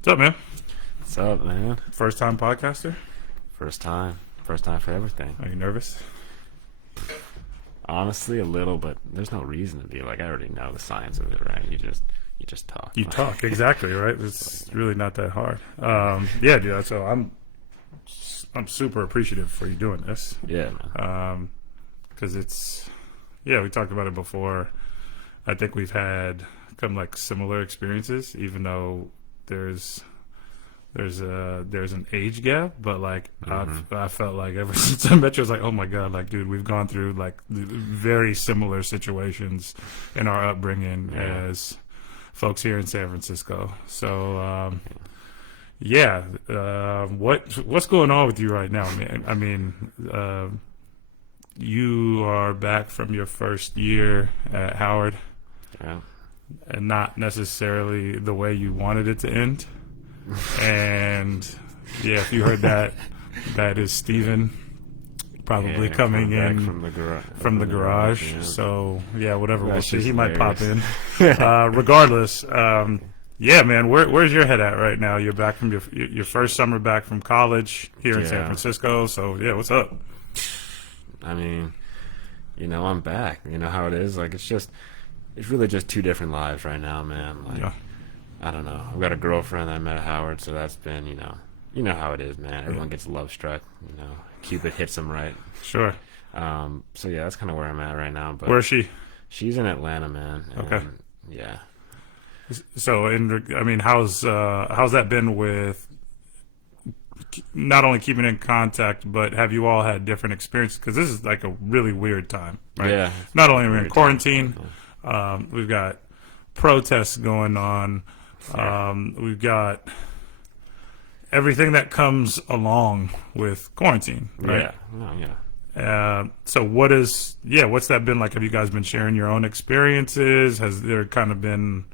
What's up, man? What's up, man? First time podcaster? First time. First time for everything. Are you nervous? Honestly, a little, but there's no reason to be. Like, I already know the science of it, right? You just talk. You talk, exactly, right? It's really not that hard. Yeah, dude. So I'm super appreciative for you doing this. Yeah, man. Because we talked about it before. I think we've had similar experiences, even though there's an age gap, but I felt like ever since I met you, I was like, oh my god, like, dude, we've gone through like very similar situations in our upbringing as folks here in San Francisco. So what's going on with you right now, man? I mean, you are back from your first year at Howard, Yeah. and not necessarily the way you wanted it to end. And yeah, if you heard that, that is Steven probably coming in from the garage. Yeah. So yeah, whatever, we'll That's see. just He might pop in. hilarious. Regardless, yeah, man, where's your head at right now? You're back from your first summer back from college here in San Yeah. Francisco. So yeah, what's up? I mean, I'm back. You know how it is. Like, it's really just two different lives right now, man. Like, Yeah. I don't know. I've got a girlfriend that I met at Howard, so that's been, you know how it is, man. Everyone gets love struck. Cupid hits them right. Sure. So yeah, that's kind of where I'm at right now. But Where is she? she's in Atlanta, man. And Okay. yeah. So, how's that been with not only keeping in contact, but have you all had different experiences? Because this is like a really weird time, right? Yeah. Not only are we in Weird quarantine, time. we've got protests going on. We've got everything that comes along with quarantine, right? Yeah. No, yeah. So what's that been like? Have you guys been sharing your own experiences? Has there kind of been,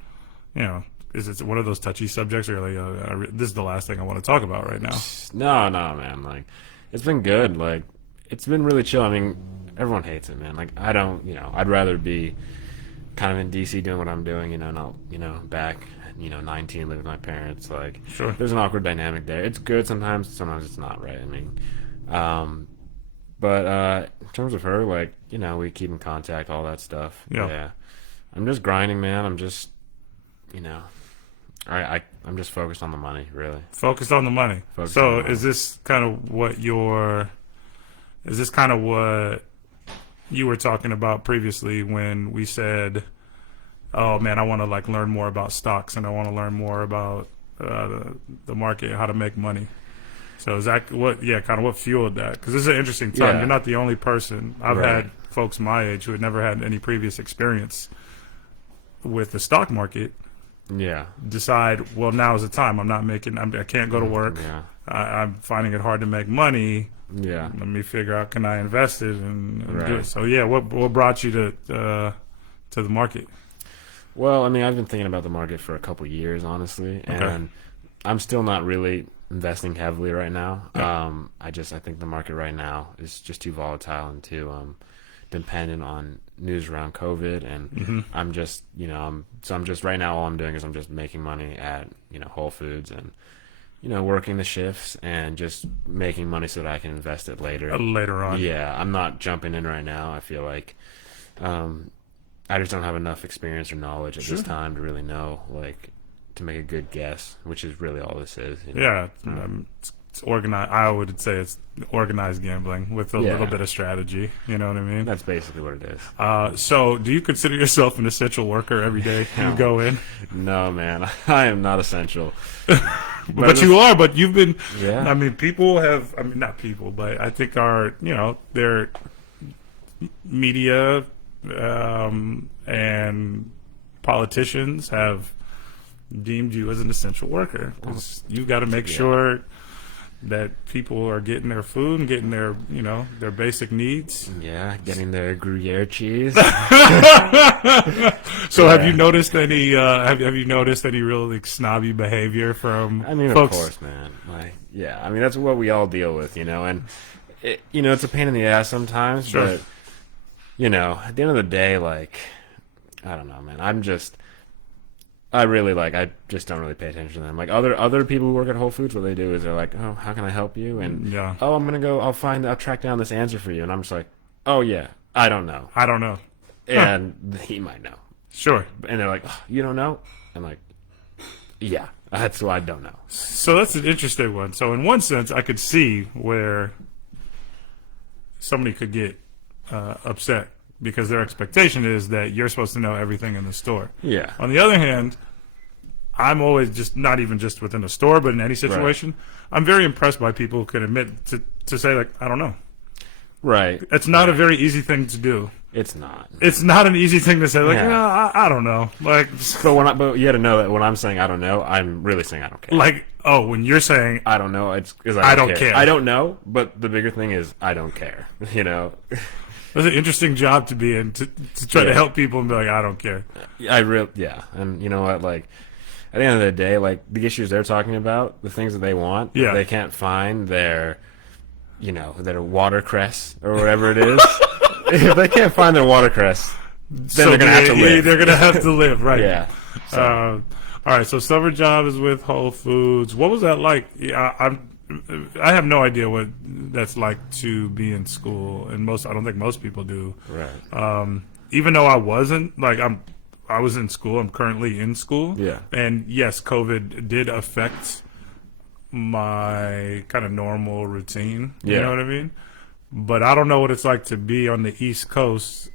is it one of those touchy subjects where you're like, this is the last thing I want to talk about right now? No, man. Like, it's been good. Like, it's been really chill. I mean, everyone hates it, man. Like, I don't, I'd rather be kind of in DC doing what I'm doing, not, back, 19 living with my parents. Like, Sure. there's an awkward dynamic there. It's good sometimes it's not, right? I mean, but in terms of her, like, we keep in contact, all that stuff. Yeah. I'm just grinding, man. I'm just, I'm just focused on the money, really. Focused on the money. Focused So on the money. is this kind of what you were talking about previously when we said, oh man, I want to like learn more about stocks and I want to learn more about the market, how to make money. So is that kind of what fueled that? Because this is an interesting time. Yeah. You're not the only person. I've Right. had folks my age who had never had any previous experience with the stock market Yeah. decide, well, now is the time. I can't go to work. Yeah. I'm finding it hard to make money. Yeah. Let me figure out, can I invest it and do Right. it? So yeah, what brought you to the market? Well, I mean, I've been thinking about the market for a couple years, honestly, and I'm still not really investing heavily right now. Yeah. I think the market right now is just too volatile and too dependent on news around COVID, and I'm just, I'm just right now. All I'm doing is I'm just making money at Whole Foods and working the shifts and just making money so that I can invest it later. Later on. Yeah, I'm not jumping in right now. I feel like I just don't have enough experience or knowledge at this time to really know, like, to make a good guess, which is really all this is. Yeah, it's organized. I would say it's organized gambling with a little bit of strategy. You know what I mean? That's basically what it is. So, do you consider yourself an essential worker every day you go in? No, man, I am not essential. But you are. But you've been. Yeah. I mean, people have. I mean, not people, but I think their media and politicians have deemed you as an essential worker. 'Cause you've got to make sure that people are getting their food and getting their their basic needs. Yeah, getting their Gruyere cheese. So have you noticed any have you noticed any real like snobby behavior from I mean, folks? of course, man. Like, yeah, I mean, that's what we all deal with, and it's a pain in the ass sometimes, Sure. but at the end of the day, like, I don't know, man. I really I just don't really pay attention to them. Like other people who work at Whole Foods, what they do is they're like, oh, how can I help you? And Yeah. oh, I'll track down this answer for you. And I'm just like, oh yeah, I don't know. I don't know. And he might know. Sure. And they're like, oh, you don't know? I'm like, yeah, that's why I don't know. So that's an interesting one. So in one sense, I could see where somebody could get upset because their expectation is that you're supposed to know everything in the store. Yeah. On the other hand, I'm always just not even just within a store, but in any situation, right. I'm very impressed by people who can admit to say like, I don't know. Right. It's not a very easy thing to do. It's not. It's not an easy thing to say like, no, I don't know. Like, but you got to know that when I'm saying I don't know, I'm really saying I don't care. Like, oh, when you're saying I don't know, it's because I don't care. I don't know, but the bigger thing is I don't care. You know. That's an interesting job to be in, to try to help people and be like, I don't care. And you know what, like, at the end of the day, like, the issues they're talking about, the things that they want, they can't find their watercress or whatever it is. If they can't find their watercress, then they're gonna have to live. They're gonna have to live, right? Yeah. So. All right. So summer job is with Whole Foods. What was that like? I have no idea what that's like to be in school, and I don't think most people do. Right. Even though I wasn't, like I was in school. I'm currently in school. Yeah. And yes, COVID did affect my kind of normal routine. You know what I mean? But I don't know what it's like to be on the East Coast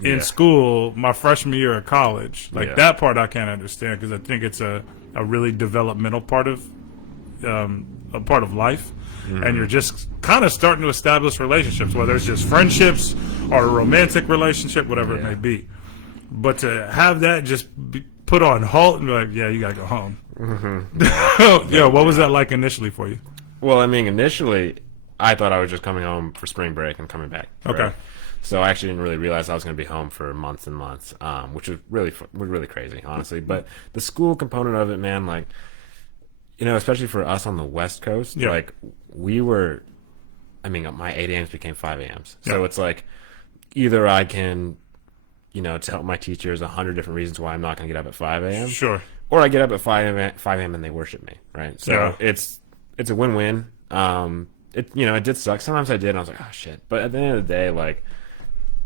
in school my freshman year of college. Like that part I can't understand because I think it's a really developmental part of life, and you're just kind of starting to establish relationships, whether it's just friendships or a romantic relationship, whatever it may be. But to have that just be put on halt and be like, yeah, you gotta go home. What was that like initially for you? Well, I mean, initially I thought I was just coming home for spring break and coming back. Okay. Right? So I actually didn't really realize I was going to be home for months and months, which was really crazy, honestly. But the school component of it, man, like, you know, especially for us on the West Coast, like, we were, I mean, my 8 a.m.s became 5 a.m.s. So it's like, either I can, you know, tell my teachers 100 different reasons why I'm not going to get up at 5 a.m. Sure. Or I get up at 5 a.m. and they worship me, right? So it's a win-win. It did suck. Sometimes I did, and I was like, oh, shit. But at the end of the day, like,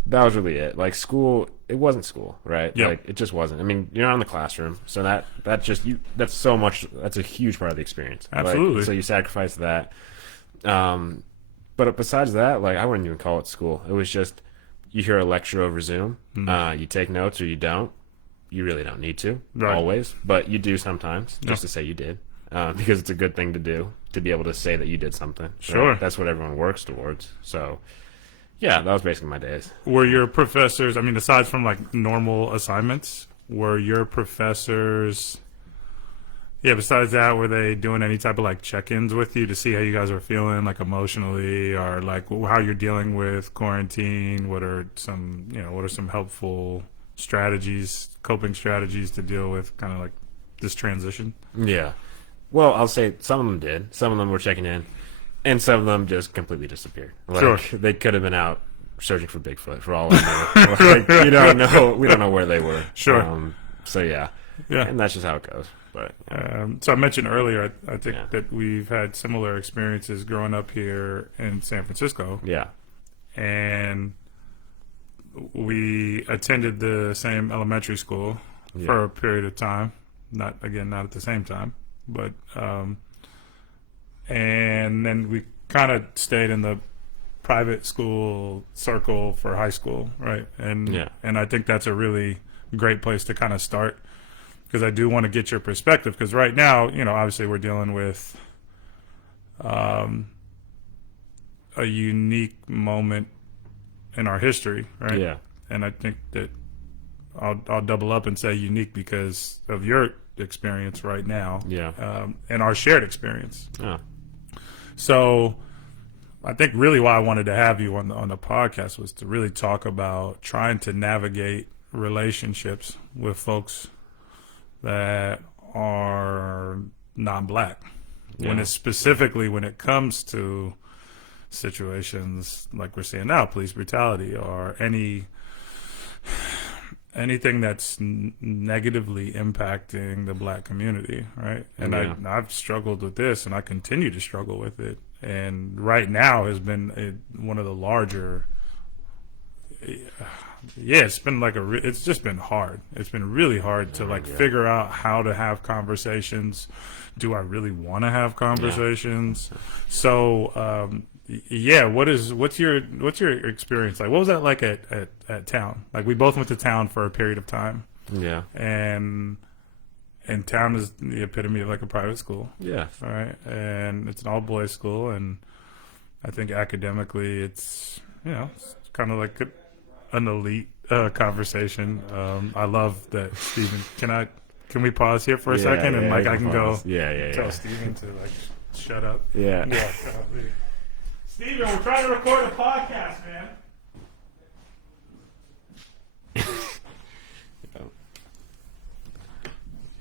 that was really it. Like, school, it wasn't school, right? Yep. Like, it just wasn't. I mean, you're not in the classroom, so that's so much. That's a huge part of the experience. Absolutely. Like, so you sacrifice that. But besides that, like, I wouldn't even call it school. It was just, you hear a lecture over Zoom, you take notes or you don't. You really don't need to always, but you do sometimes just to say you did, because it's a good thing to do, to be able to say that you did something. Sure. Right? That's what everyone works towards. So. Yeah, that was basically my days. Were your professors, I mean, aside from like normal assignments, were your professors, besides that, were they doing any type of like check-ins with you to see how you guys are feeling, like emotionally, or like how you're dealing with quarantine? What are some helpful strategies, coping strategies to deal with kind of like this transition? Yeah. Well, I'll say some of them did. Some of them were checking in. And some of them just completely disappeared. Like, they could have been out searching for Bigfoot for all I know. Like, you don't know. We don't know where they were. Sure. So yeah, and that's just how it goes. But so I mentioned earlier, I think that we've had similar experiences growing up here in San Francisco. Yeah. And we attended the same elementary school for a period of time. Not at the same time, but. And then we kind of stayed in the private school circle for high school, right? And I think that's a really great place to kind of start, because I do want to get your perspective, because right now, obviously we're dealing with a unique moment in our history, right? Yeah. And I think that I'll double up and say unique because of your experience right now, and our shared experience. Yeah. So I think really why I wanted to have you on the podcast was to really talk about trying to navigate relationships with folks that are non-black. When it comes to situations like we're seeing now, police brutality or any anything that's negatively impacting the black community, right? And Yeah. I've struggled with this, and I continue to struggle with it. And right now has been one of the larger. Yeah, it's been like it's just been hard. It's been really hard to like Yeah. figure out how to have conversations. Do I really want to have conversations? So, yeah, what's your experience like? What was that like at town? Like we both went to town for a period of time, Yeah. and town is the epitome of like a private school, Yeah. all right? And it's an all boys school, and I think academically it's it's kind of like an elite conversation. I love that Stephen. Can we pause here for a second and like I can go tell Stephen to like shut up. Yeah. Yeah. Stephen, we're trying to record a podcast, man.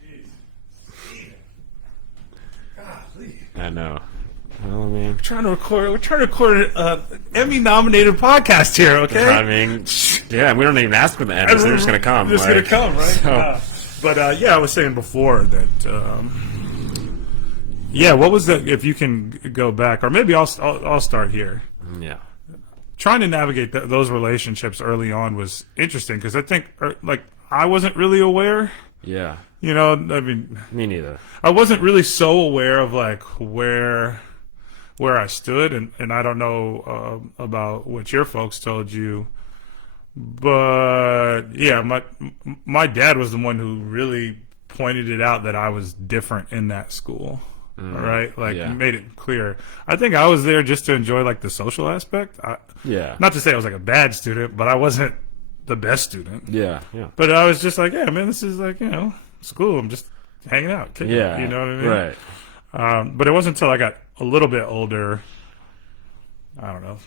Jeez. Stephen. Golly. I know. Well, I mean, We're trying to record an Emmy-nominated podcast here, okay? I mean, yeah, we don't even ask for the Emmys. They're just gonna come. They're just like, gonna come, right? so- But yeah, I was saying before that. Yeah, what was the? If you can go back, or maybe I'll start here. yeah. Trying to navigate those relationships early on was interesting because I think like I wasn't really aware. Yeah. You know, I mean, Me neither. I wasn't really so aware of like where I stood, and I don't know about what your folks told you, but yeah, my dad was the one who really pointed it out that I was different in that school. All right, like Yeah. made it clear. I think I was there just to enjoy like the social aspect. Yeah. Not to say I was like a bad student, but I wasn't the best student. Yeah. Yeah. But I was just like, yeah, man, this is like school. I'm just hanging out, kicking it, Yeah. you know what I mean? Right. But it wasn't until I got a little bit older. I don't know.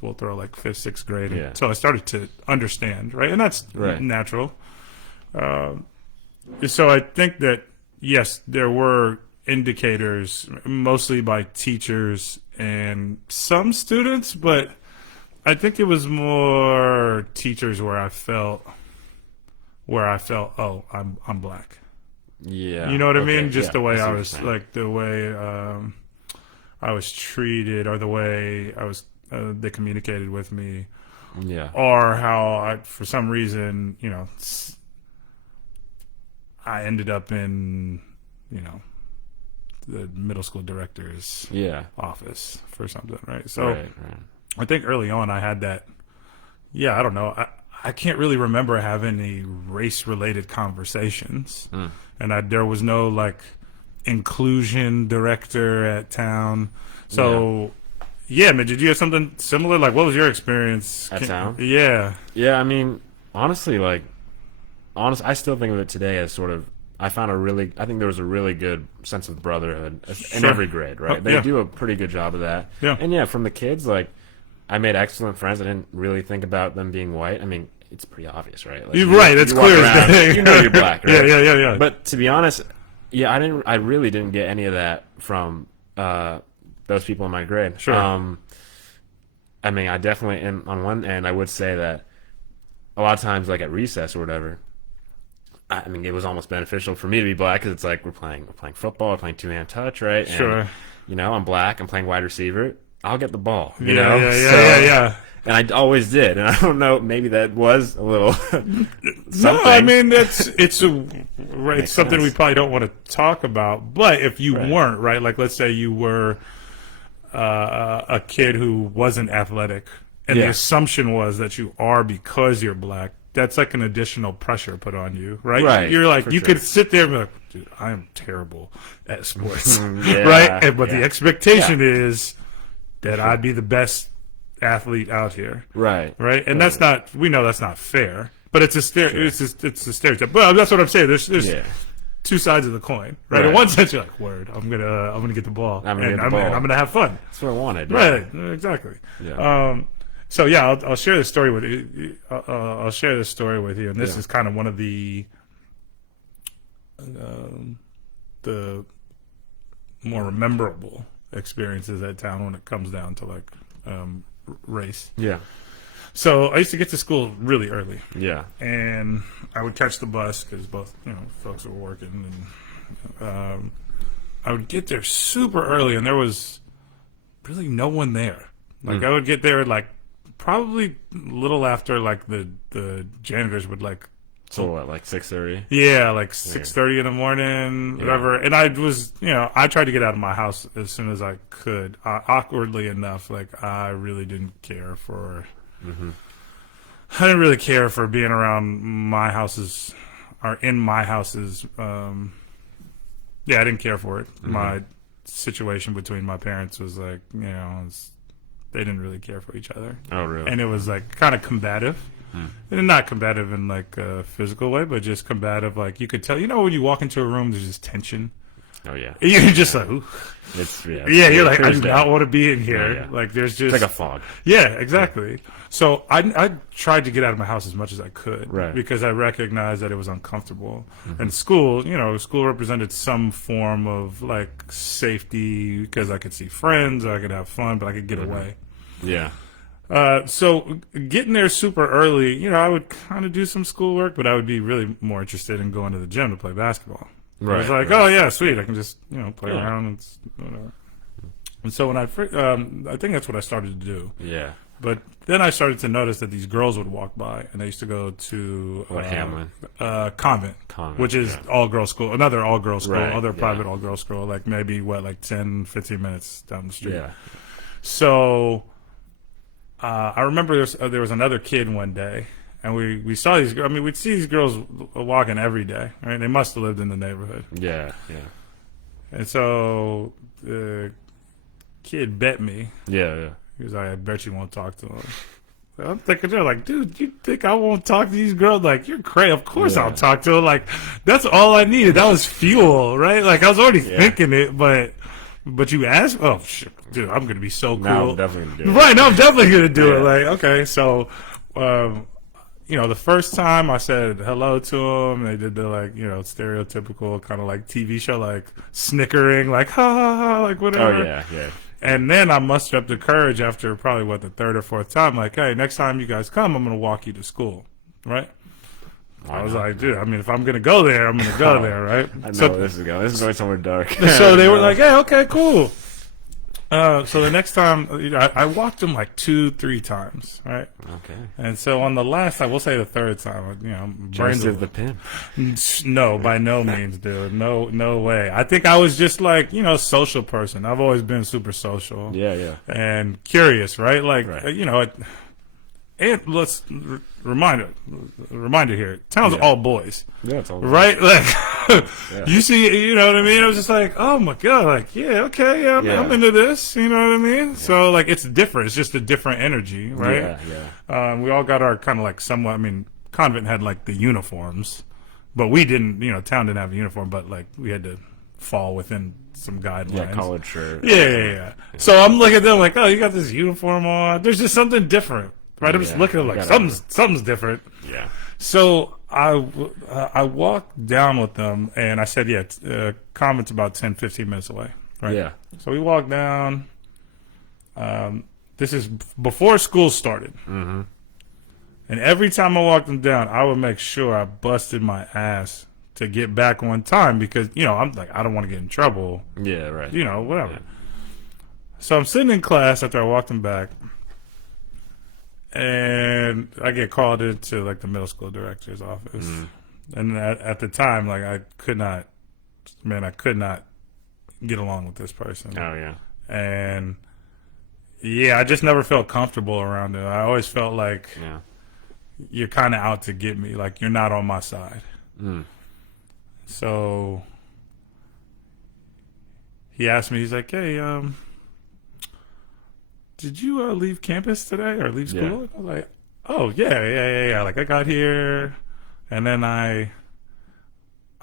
We'll throw like 5th, 6th grade. Yeah. So I started to understand, right? And that's Right. natural. So I think that, yes, there were indicators, mostly by teachers and some students, but I think it was more teachers where I felt, oh, I'm black. Yeah. You know what I Okay, mean? Just yeah, the way see I what you're was, saying. like the way I was treated, or the way I was they communicated with me, Yeah. or how I, for some reason, I ended up in, the middle school director's Yeah. office for something, right? So Right. Right. I think early on I had that. Yeah, I don't know. I can't really remember having any race-related conversations, and there was no like inclusion director at town. So, yeah, man, did you have something similar? Like, what was your experience At town? Yeah, Yeah. I mean, honestly, I still think of it today as sort of. I think there was a really good sense of brotherhood in Sure. every grade, right? They yeah. do a pretty good job of that. Yeah. And yeah, from the kids, like, I made excellent friends. I didn't really think about them being white. I mean, it's pretty obvious, right? Like, You're right. It's you walk clear as around, day. you know you're black, right? Yeah. But to be honest, yeah, I really didn't get any of that from those people in my grade. Sure. I mean, I definitely, on one end, I would say that a lot of times, like at recess or whatever, I mean, it was almost beneficial for me to be black because it's like we're playing football, we're playing two-hand touch, right? And, Sure. I'm black, I'm playing wide receiver, I'll get the ball. Yeah. And I always did, and I don't know, maybe that was a little. No, I mean it's something sense. we probably don't want to talk about. But if you Right. weren't, right, like let's say you were a kid who wasn't athletic, and the Yeah. assumption was that you are because you're black. That's like an additional pressure put on you, right? Right, You're like, for you sure. could sit there and be like, dude, I am terrible at sports, Yeah, right? But the yeah. expectation is that I'd be the best athlete out here, Right. right? And that's not, we know that's not fair, but it's a it's a stereotype. But that's what I'm saying. There's Yeah. two sides of the coin, right? In Right. one sense, you're like, word, I'm gonna get the ball, I'm gonna and get the ball. I'm gonna have fun. That's what I wanted. yeah. Right, exactly. Yeah. So yeah, I'll share this story with you. I'll share this story with you, and this Yeah. is kind of one of the more memorable experiences at town when it comes down to like race. Yeah. So I used to get to school really early, Yeah. and I would catch the bus because both folks were working, and I would get there super early, and there was really no one there. Like I would get there like probably a little after like the janitors would like. So what, like 6:30? Yeah, like 6:30 in the morning, whatever. And I was, I tried to get out of my house as soon as I could. Awkwardly enough, like I really didn't care for. I didn't really care for being around my houses, or in my houses. I didn't care for it. My situation between my parents was like, they didn't really care for each other. Oh, really? And it was like kind of combative. And not combative in like a physical way, but just combative. Like you could tell, when you walk into a room, there's just tension. Oh yeah. You're just like, ooh. You're like, I do not want to be in here. Yeah. Like there's just It's like a fog. Yeah, exactly. So I tried to get out of my house as much as I could, Right. because I recognized that it was uncomfortable. And school represented some form of like safety because I could see friends, I could have fun, but I could get away. Yeah. So getting there super early, I would kind of do some schoolwork, but I would be really more interested in going to the gym to play basketball. Right. I was like, oh yeah, sweet, I can just play around and whatever. And so when I think that's what I started to do. Yeah. But then I started to notice that these girls would walk by, and they used to go to Hamlin? Convent, which is all girls school, another all girls school, Right, other private all girls school, like maybe 10, 15 minutes down the street. Yeah. So I remember there was another kid one day, and we saw these. I mean, we'd see these girls walking every day. Right? They must have lived in the neighborhood. Yeah. Yeah. And so the kid bet me. Yeah. Yeah. He was like, "I bet you won't talk to them." I'm thinking, they're like, "Dude, you think I won't talk to these girls? Like, you're crazy. Of course I'll talk to them. Like, that's all I needed. That was fuel, right? Like, I was already thinking it, but you asked? Oh, shit. Dude, I'm going to be so cool. Now I'm definitely going to do it. Right, no, I'm definitely going to do it. Like, okay, so, the first time I said hello to them, they did the, like, stereotypical kind of like TV show, like snickering, like, ha, ha, ha, like whatever. Oh, yeah, yeah. And then I mustered up the courage after probably, the third or fourth time, like, hey, next time you guys come, I'm going to walk you to school, right? I was like, dude, I mean, if I'm going to go there, I'm going to go there, right? I know where this is going. This is going somewhere dark. So they were like, hey, okay, cool. So the next time, I walked them like 2-3 times, right? Okay. And so on the last, I will say the third time, Joseph the pimp. No, by no means, dude. No way. I think I was just like, social person. I've always been super social. Yeah, yeah. And curious, right? Like, Right. And let's reminder here. Town's all boys. Yeah, it's all right. Like you see, you know what I mean. I was just like, oh my god, like okay, I'm into this. You know what I mean. Yeah. So like, it's different. It's just a different energy, right? Yeah. We all got our kind of like somewhat. I mean, Convent had like the uniforms, but we didn't. Town didn't have a uniform, but like we had to fall within some guidelines. Yeah, collared shirt. Yeah. So I'm looking at them like, oh, you got this uniform on. There's just something different. Right, I'm just looking at like something's different. Yeah. So I walked down with them, and I said, Convent's about 10, 15 minutes away. Right. Yeah. So we walked down. This is before school started. Mm-hmm. And every time I walked them down, I would make sure I busted my ass to get back on time because I'm like, I don't want to get in trouble. Yeah. Right. Whatever. Yeah. So I'm sitting in class after I walked them back. And I get called into like the middle school director's office, and at the time, like I could not get along with this person. Oh yeah, and I just never felt comfortable around it. I always felt like you're kind of out to get me, like you're not on my side. So he asked me, he's like, hey, did you leave campus today or leave school? Yeah. I was like, oh yeah. Like I got here, and then I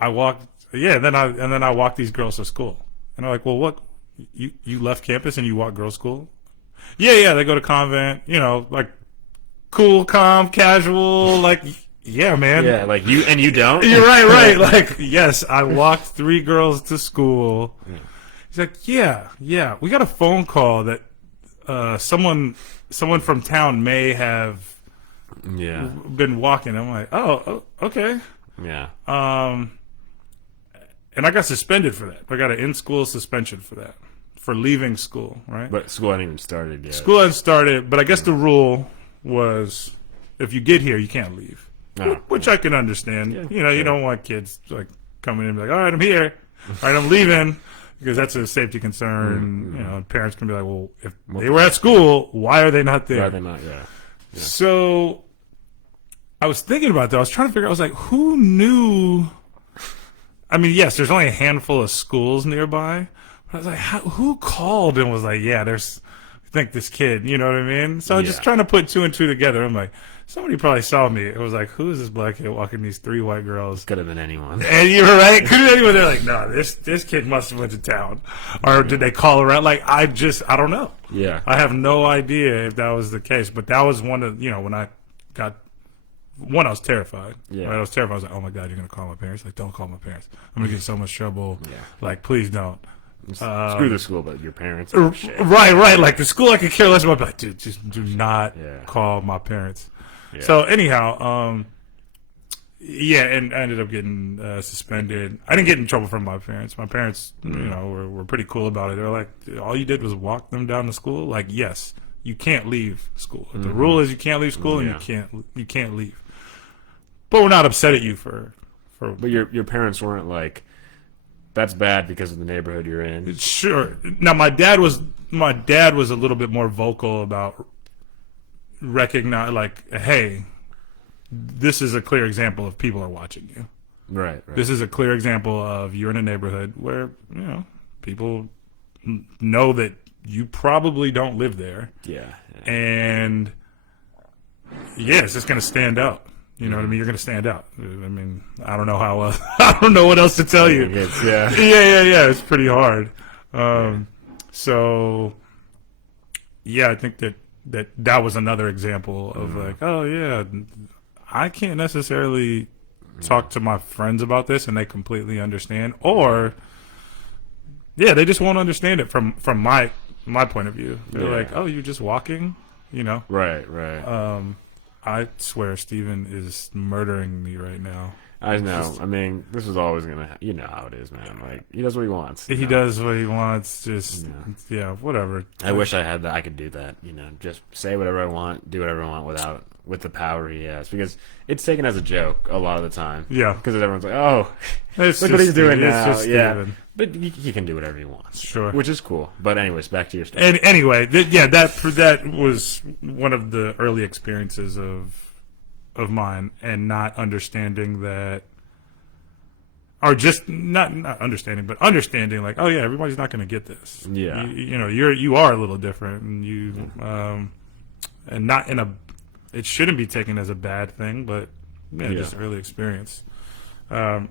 walked. Yeah, then I walked these girls to school, and I'm like, well, what? You left campus and you walked girls' school? Yeah. They go to Convent. Like cool, calm, casual. Like yeah, man. Yeah, like you and you don't. You're right. Like yes, I walked 3 girls to school. Yeah. He's like, yeah. We got a phone call that. Someone from town may have Yeah. been walking. I'm like, okay. Yeah. And I got suspended for that. I got an in-school suspension for that, for leaving school, right? But school hadn't even started yet. School hadn't started, but I guess the rule was if you get here, you can't leave, which I can understand. Yeah, you know, you don't want kids like coming in and be like, all right, I'm here, all right, I'm leaving, because that's a safety concern. You know, parents can be like, well, if they were at school, why are they not there? Why are they not? Yeah. So I was thinking about that. I was trying to figure out, I was like, who knew? I mean, yes, there's only a handful of schools nearby. But I was like, who called and was like, yeah, I think this kid, you know what I mean? So I was just trying to put two and two together. I'm like, somebody probably saw me. It was like, who is this black kid walking these three white girls? Could have been anyone. And you were right. Could have been anyone. They're like, no, this kid must have went to town. Or did they call around? Like, I don't know. Yeah. I have no idea if that was the case. But that was one of, when I got, I was terrified. Yeah. Right? I was terrified. I was like, oh my God, you're going to call my parents? Like, don't call my parents. I'm going to get in so much trouble. Yeah. Like, please don't. Screw the school, but your parents. Right. Like, the school I could care less about. Like, dude, just do not call my parents. Yeah. So, anyhow, and I ended up getting suspended. I didn't get in trouble from my parents. My parents, were pretty cool about it. They were like, all you did was walk them down to school? Like, yes, you can't leave school. The rule is you can't leave school, and you can't leave. But we're not upset at you for. But your parents weren't like, that's bad because of the neighborhood you're in. Sure. Now my dad was a little bit more vocal about recognize, like, hey, this is a clear example of people are watching you. Right. This is a clear example of you're in a neighborhood where people know that you probably don't live there. Yeah. And it's just going to stand out. You know what I mean? You're going to stand out. I mean, I don't know how else. I don't know what else to tell you. Yeah. It's pretty hard. So, I think that was another example of like, oh yeah, I can't necessarily talk to my friends about this and they completely understand, or they just won't understand it from my point of view. They're like, oh, you're just walking, Right. I swear Steven is murdering me right now. I know. I mean, this was always going to... You know how it is, man. Like, he does what he wants. He does what he wants. Just, whatever. I wish I had that. I could do that. Just say whatever I want, do whatever I want with the power he has. Because it's taken as a joke a lot of the time. Yeah. Because everyone's like, oh, look what he's doing now. It's just But he can do whatever he wants. Sure. Which is cool. But anyways, back to your story. And anyway, that was one of the early experiences of mine, and not understanding that, or just not understanding, but understanding like, oh yeah, everybody's not going to get this. Yeah. You are a little different, and you and not in a, it shouldn't be taken as a bad thing, but just early experience. So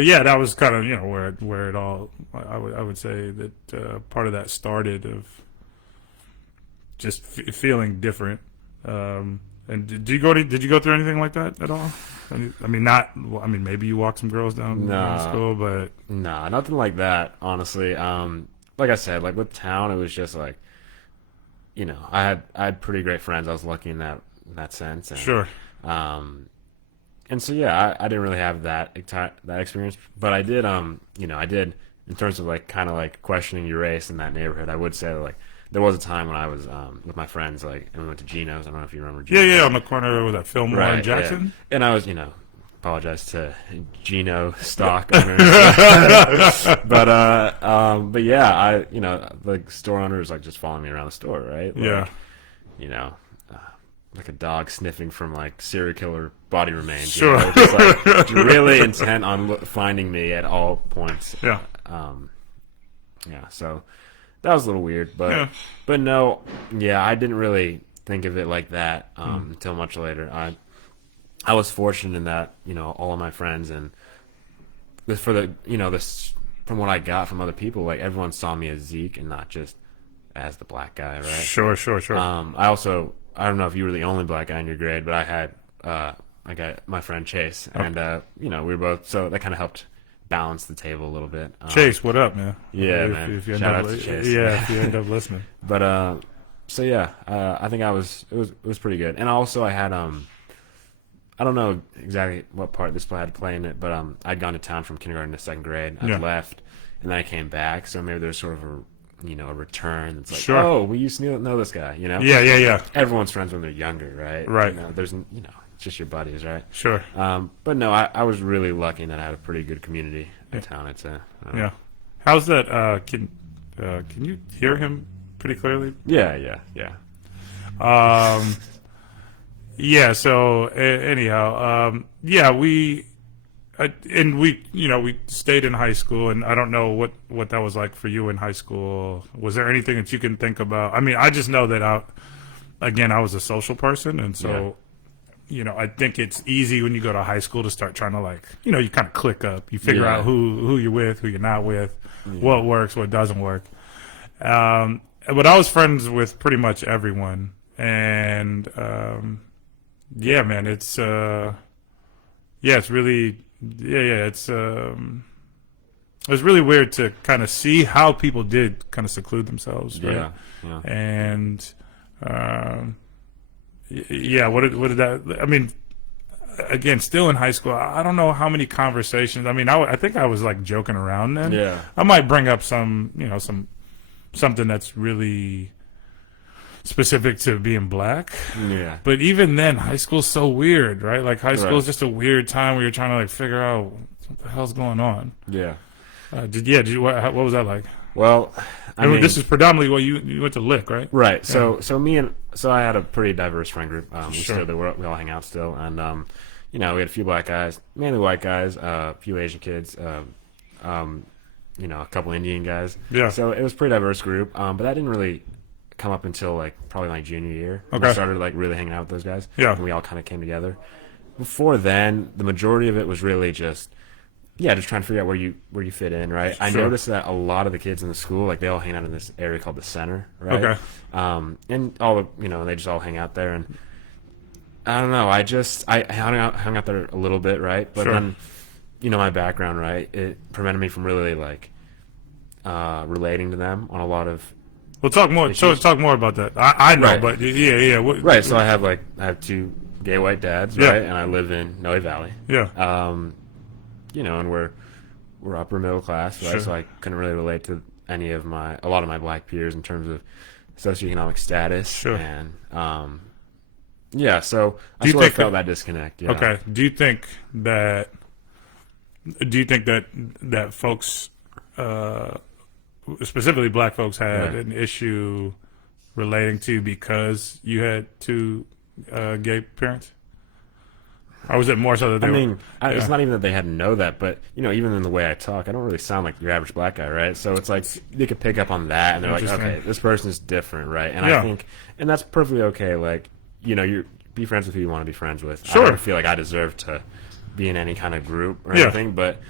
that was kind of where it all, I would say that part of that started, of just feeling different. And did you go through anything like that at all? I mean, maybe you walked some girls down school, but nah, nothing like that. Honestly, like I said, like with town, it was just like, I had pretty great friends. I was lucky in that sense. And, sure. And so I didn't really have that experience, but I did. I did in terms of like kind of like questioning your race in that neighborhood. I would say like, there was a time when I was with my friends, like, and we went to Geno's. I don't know if you remember Geno's. Yeah, on the corner with that Fillmore and Jackson. Yeah. And I was, apologize to Geno stock owners. but yeah, the store owner was like just following me around the store, right? Like, like a dog sniffing from like serial killer body remains. Sure. Just like really intent on finding me at all points. Yeah. So that was a little weird, but no, I didn't really think of it like that until much later. I was fortunate in that all of my friends, and for the this, from what I got from other people, like everyone saw me as Zeke and not just as the black guy, right? Sure. I don't know if you were the only black guy in your grade, but I got my friend Chase, and we were both, so that kind of helped balance the table a little bit. Chase, what up, man? Yeah, man. If you Shout out to Chase. Yeah, if you end up listening. But So yeah, I think it was pretty good. And also I had I don't know exactly what part this play had to play in it, but I'd gone to town from kindergarten to second grade. I Yeah. left, and then I came back. So maybe there's sort of a return. It's like, Sure. oh, we used to know this guy. Yeah, yeah, yeah. Everyone's friends when they're younger, right? Right. There's it's just your buddies, right? Sure. But no, I was really lucky that I had a pretty good community in town. I'd say. Yeah. How's that? Can you hear him pretty clearly? Yeah. Yeah. So anyhow, yeah, we stayed in high school, and I don't know what that was like for you in high school. Was there anything that you can think about? I mean, I just know that I was a social person, and so. I think it's easy when you go to high school to start trying to you kind of click up. You figure out who you're with, who you're not with, what works, what doesn't work. But I was friends with pretty much everyone, and yeah, man, it's it's really it's really weird to kind of see how people did kind of seclude themselves, right? Yeah. And yeah, what did that? I mean, again, still in high school, I don't know how many conversations. I mean, I think I was like joking around then. Yeah. I might bring up something that's really specific to being black. Yeah. But even then, high school's so weird, right? Like high school Right. is just a weird time where you're trying to figure out what the hell's going on. Yeah. What was that like? Well, I mean, this is predominantly what you went to Lick, right? right. So I had a pretty diverse friend group. Sure. We all hang out still, and we had a few black guys, mainly white guys, a few Asian kids, a couple Indian guys. Yeah. So it was a pretty diverse group, but that didn't really come up until probably my junior year. Okay. I started really hanging out with those guys. Yeah. And we all kind of came together. Before then, the majority of it was really just trying to figure out where you fit in, right? Sure. I noticed that a lot of the kids in the school, they all hang out in this area called the center, right? Okay. And all they just all hang out there, and I don't know. I hung out there a little bit, right? But Sure. then, my background, right? It prevented me from really relating to them on a lot of. We'll talk more. So issues. talk more about that. I know, Right. but yeah. Right. So I have two gay white dads, Yeah. right? And I live in Noe Valley. Yeah. And we're upper middle class, right? Sure. So I couldn't really relate to a lot of my black peers in terms of socioeconomic status. Sure. And so I you sort of think felt that disconnect. Yeah. Okay. Do you think that folks, specifically black folks, had Yeah. an issue relating to because you had two gay parents? Or was it more so that they I were? mean, it's not even that they had to know that, but even in the way I talk, I don't really sound like your average black guy, right? So it's like they could pick up on that, and they're like, Interesting. okay, this person is different, right? And Yeah. I think, and that's perfectly okay. You be friends with who you want to be friends with. Sure. I don't feel like I deserve to be in any kind of group or Yeah. anything, but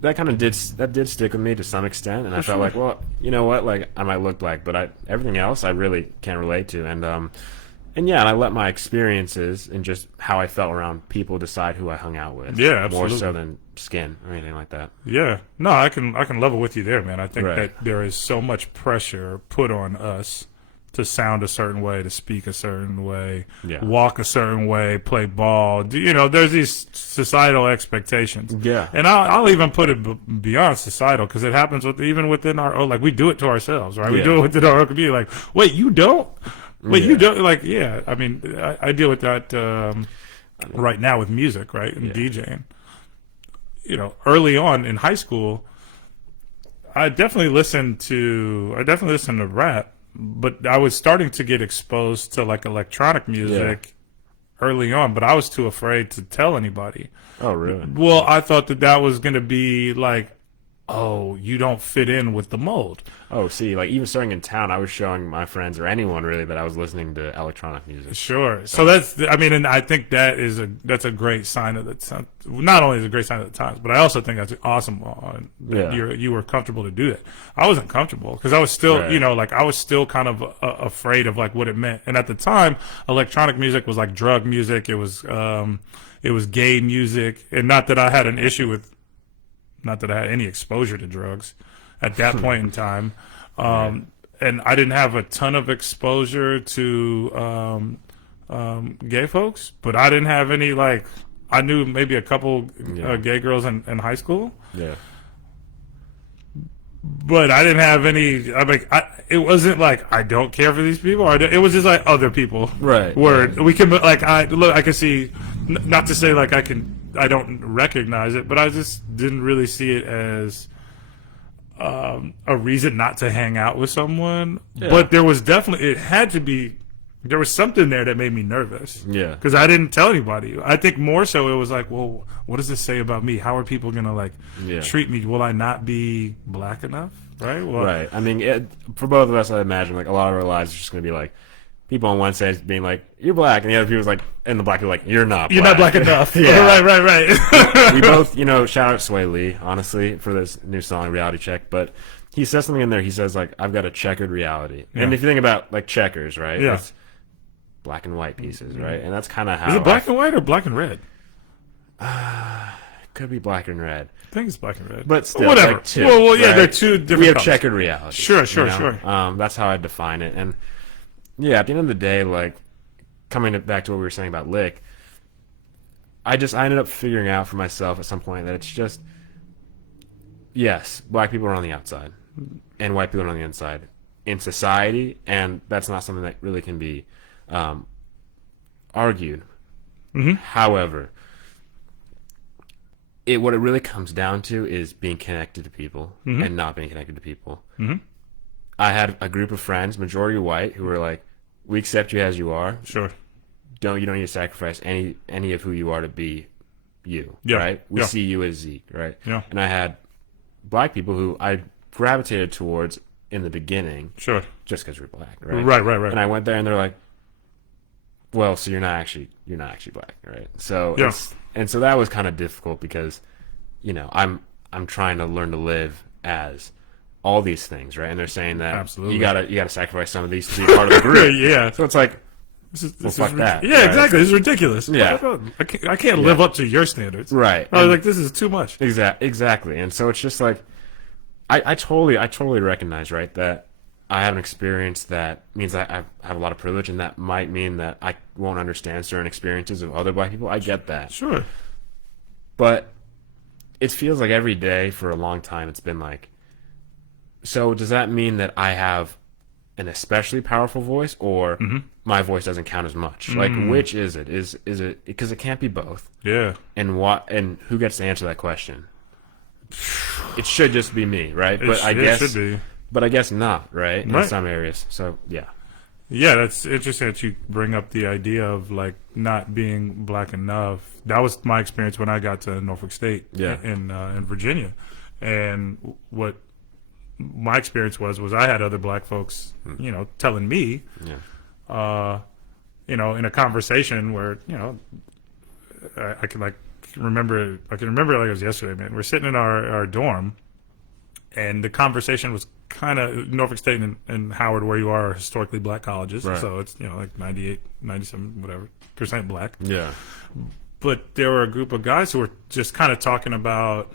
that kind of did stick with me to some extent, and I felt sure. like, well, you know what? I might look black, but everything else I really can't relate to, and I let my experiences and just how I felt around people decide who I hung out with. Yeah, More absolutely. so than skin or anything like that. Yeah. No, I can level with you there, man. I think Right. that there is so much pressure put on us to sound a certain way, to speak a certain way, Yeah. walk a certain way, play ball. There's these societal expectations. Yeah. And I'll even put it beyond societal, because it happens even within our own, we do it to ourselves, right? We Yeah. do it within our own community. Wait, you don't? Wait, you Yeah. don't? Yeah. I mean, I deal with that right now with music, right? And Yeah. DJing. Early on in high school, I definitely listened to rap, but I was starting to get exposed to electronic music early on, but I was too afraid to tell anybody. Oh, really? Well, I thought that was going to be oh, you don't fit in with the mold. Oh, see, even starting in town, I was showing my friends or anyone really that I was listening to electronic music. Sure. So and I think that's a great sign of the time. Not only is it a great sign of the times, but I also think that's awesome. That you were comfortable to do that. I wasn't comfortable because I was still, Right. I was still kind of afraid of what it meant. And at the time, electronic music was drug music. It was gay music, and not that I had an issue with. Not that I had any exposure to drugs at that point in time. and I didn't have a ton of exposure to gay folks, but I didn't have any like. I knew maybe a couple gay girls in high school. Yeah. But I didn't have any. It wasn't like I don't care for these people. It was just like other people. Right. Where we can like I can see. Not to say like I don't recognize it, but I just didn't really see it as a reason not to hang out with someone. Yeah. But there was definitely it had to be. There was something there that made me nervous. Yeah. Because I didn't tell anybody. I think more so it was like, well, what does this say about me? How are people going to like treat me? Will I not be black enough? Right? Well, Right. I mean, for both of us, I imagine like a lot of our lives are just going to be like people on one side being like, "You're black," and the other people's like, and the black people like, "You're not. You're not black enough." Yeah. Right. We both, shout out Sway Lee, honestly, for this new song, Reality Check. But he says something in there. He says like, "I've got a checkered reality," and if you think about like checkers, right? Yeah. It's black and white pieces, right? And that's kind of how. Is it black and white or black and red? Could be black and red. I think it's black and red. But still, whatever. like two, well, yeah, right? they're two different. We have colors. checkered reality. Sure. That's how I define it. And yeah, at the end of the day, like coming back to what we were saying about Lick, I ended up figuring out for myself at some point that it's just yes, black people are on the outside and white people are on the inside in society, and that's not something that really can be argued. Mm-hmm. However, what it really comes down to is being connected to people and not being connected to people. Mm-hmm. I had a group of friends, majority white, who were like, "We accept you as you are. Sure. You don't need to sacrifice any of who you are to be you. Yeah. Right? We Yeah. see you as Zeke, right?" Yeah. And I had black people who I gravitated towards in the beginning, Sure. just because we're black, right? Right. And I went there, and they're like, "Well, so you're not actually black, right?" So Yeah. so that was kind of difficult because, I'm trying to learn to live as all these things, right? And they're saying that Absolutely. you gotta sacrifice some of these to be part of the group. Yeah. So it's like, This fuck that. Yeah, Right. exactly. This is ridiculous. Yeah. I can't live up to your standards. right? I was like, this is too much. Exactly. And so it's just like, I totally recognize, right, that I have an experience that means I have a lot of privilege, and that might mean that I won't understand certain experiences of other black people. I get that. Sure. But it feels like every day for a long time it's been like, so does that mean that I have an especially powerful voice, or my voice doesn't count as much? Like, which is it? Is it because it can't be both? Yeah. And who gets to answer that question? It should just be me, right? It should be. But I guess not, right? In Right. some areas. So yeah. Yeah, that's interesting that you bring up the idea of like not being black enough. That was my experience when I got to Norfolk State in Virginia, and what my experience was I had other black folks, telling me, in a conversation where I can remember it like it was yesterday, man. We're sitting in our dorm, and the conversation was kind of Norfolk State and Howard, where you are historically black colleges. Right. So it's, like 98, 97, whatever, % black. Yeah. But there were a group of guys who were just kind of talking about,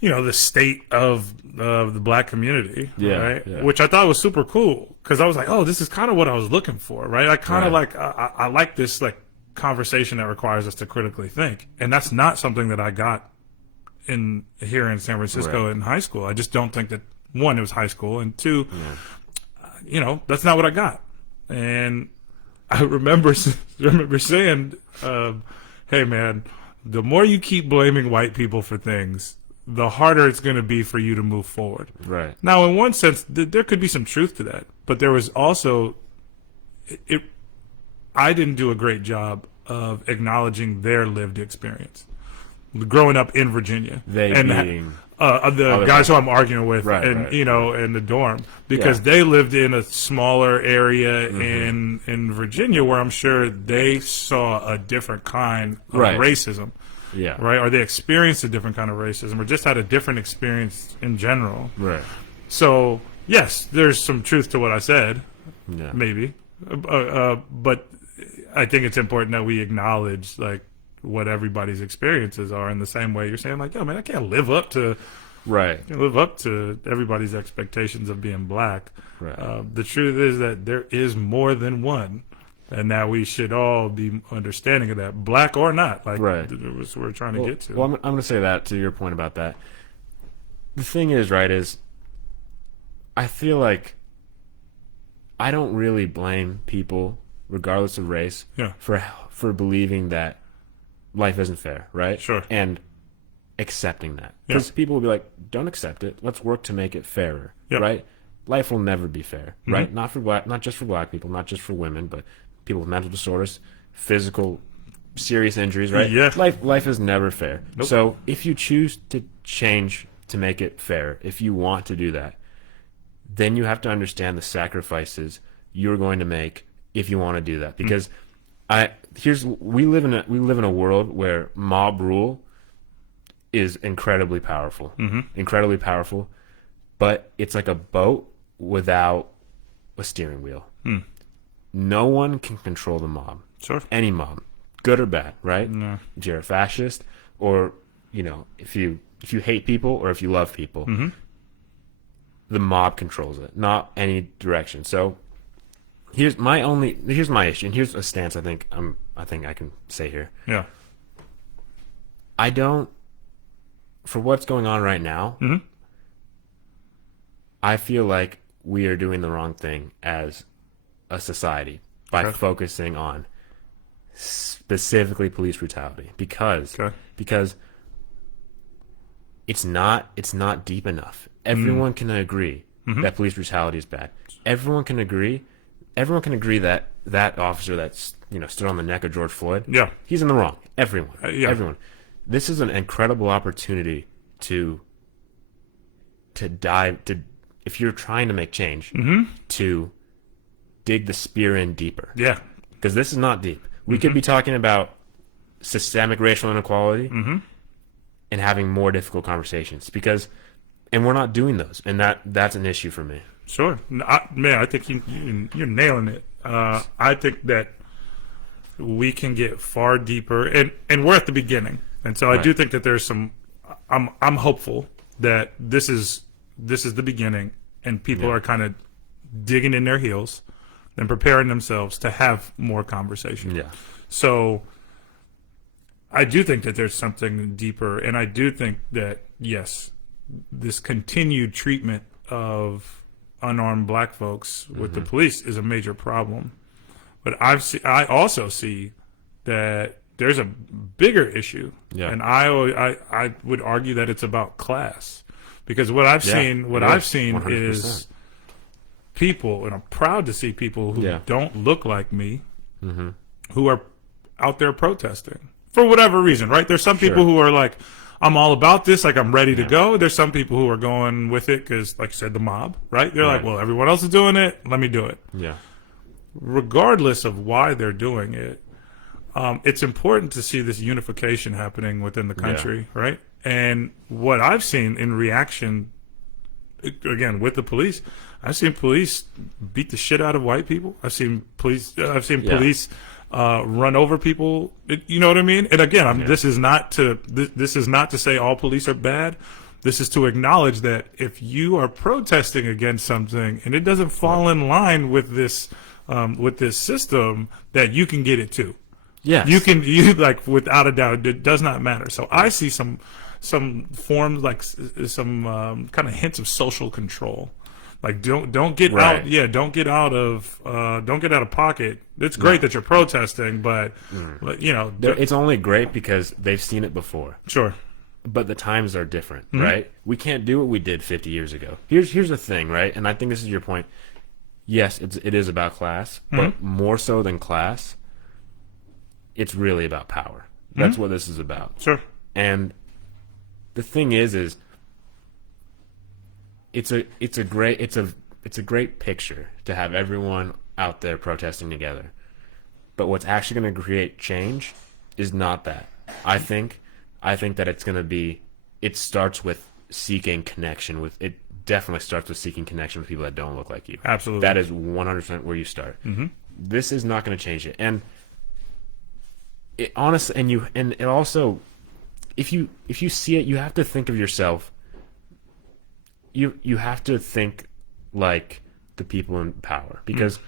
the state of the black community, right? Yeah. Which I thought was super cool, because I was like, oh, this is kind of what I was looking for, right? I kind of I like this like conversation that requires us to critically think, and that's not something that I got here in San Francisco in high school. I just don't think that, one, it was high school, and two, that's not what I got. And I remember saying, hey man, the more you keep blaming white people for things, the harder it's going to be for you to move forward. Right. Now, in one sense, there could be some truth to that, but there was also I didn't do a great job of acknowledging their lived experience growing up in Virginia. They and being the guys who I'm arguing with, Right. in the dorm, because they lived in a smaller area in Virginia, where I'm sure they saw a different kind of racism. Yeah. Right? Or they experienced a different kind of racism, or just had a different experience in general. Right. So, yes, there's some truth to what I said, Yeah. maybe. But I think it's important that we acknowledge, like, what everybody's experiences are, in the same way you're saying, like, yo, man, I can't live up to Right. You live up to everybody's expectations of being black. Right. The truth is that there is more than one, and that we should all be understanding of that, black or not. Like, Right. that's what we're trying to get to. Well, I'm going to say that to your point about that. The thing is, right, is I feel like I don't really blame people, regardless of race, Yeah. for believing that life isn't fair, right? Sure. And accepting that. Yeah. Because people will be like, don't accept it. Let's work to make it fairer, Yeah. right? Life will never be fair, right? Not just for black people, not just for women, but people with mental disorders, physical, serious injuries, right? Yeah. Life is never fair. Nope. So if you choose to change to make it fair, if you want to do that, then you have to understand the sacrifices you're going to make if you want to do that. Because we live in a world where mob rule is incredibly powerful, incredibly powerful, but it's like a boat without a steering wheel. No one can control the mob. Sure. Any mob, good or bad, right? No. If you're a fascist, or if you hate people or if you love people, the mob controls it, not any direction. So here's my issue, and here's a stance I think I can say here. Yeah. I don't, for what's going on right now, I feel like we are doing the wrong thing as a society by Okay. focusing on specifically police brutality because it's not deep enough. Everyone can agree that police brutality is bad. Everyone can agree that that officer that's stood on the neck of George Floyd, Yeah. he's in the wrong. Everyone. Yeah. Everyone. This is an incredible opportunity to dive to, if you're trying to make change, to dig the spear in deeper. Yeah. Because this is not deep. We could be talking about systemic racial inequality and having more difficult conversations and we're not doing those, and that's an issue for me. Sure. I think you're nailing it. I think that we can get far deeper, and we're at the beginning. And so I do think that there's some. I'm hopeful that this is the beginning, and people are kind of digging in their heels and preparing themselves to have more conversation. Yeah. So I do think that there's something deeper, and I do think that yes, this continued treatment of unarmed black folks with the police is a major problem. But I also see that there's a bigger issue, and I would argue that it's about class, because what I've seen 100%. is people, and I'm proud to see people who don't look like me, who are out there protesting for whatever reason, right? There's some people who are like, I'm all about this, like I'm ready to go. There's some people who are going with it because, like you said, the mob, right? They're like, well, everyone else is doing it, let me do it. Yeah. Regardless of why they're doing it, it's important to see this unification happening within the country, right? And what I've seen in reaction, again, with the police, I've seen police beat the shit out of white people. I've seen police run over people. You know what I mean? And again, this is not to say all police are bad. This is to acknowledge that if you are protesting against something and it doesn't fall in line with this system, that you can get it too. Yes. You like, without a doubt, it does not matter. So I see some forms, like some kind of hints of social control. Like don't get out. Yeah, don't get out of pocket. It's great that you're protesting, but it's only great because they've seen it before. Sure. But the times are different, right? We can't do what we did 50 years ago. Here's the thing, right? And I think this is your point. Yes, it is about class, but more so than class, it's really about power. That's what this is about. Sure. And the thing is it's a great picture to have everyone out there protesting together. But what's actually going to create change is not that. I think that it's going to be, it starts with seeking connection with, it definitely starts with seeking connection with people that don't look like you. Absolutely. That is 100% where you start. This is not going to change it. And it honestly, and it also, if you see it, you have to think of yourself you have to think like the people in power, because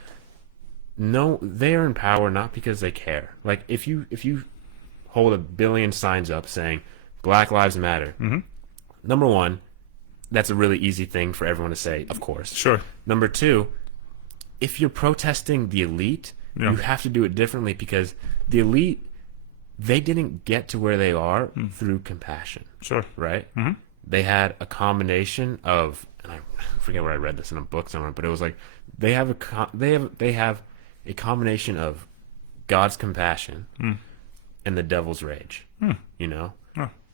no, they are in power not because they care. Like if you hold 1 billion signs up saying Black Lives Matter, number one, that's a really easy thing for everyone to say, of course. Sure. Number two, if you're protesting the elite, Yeah. you have to do it differently, because the elite, they didn't get to where they are through compassion, Sure. right? They had a combination of, and I forget where I read this in a book somewhere, but it was like they have a combination of God's compassion and the devil's rage. You know,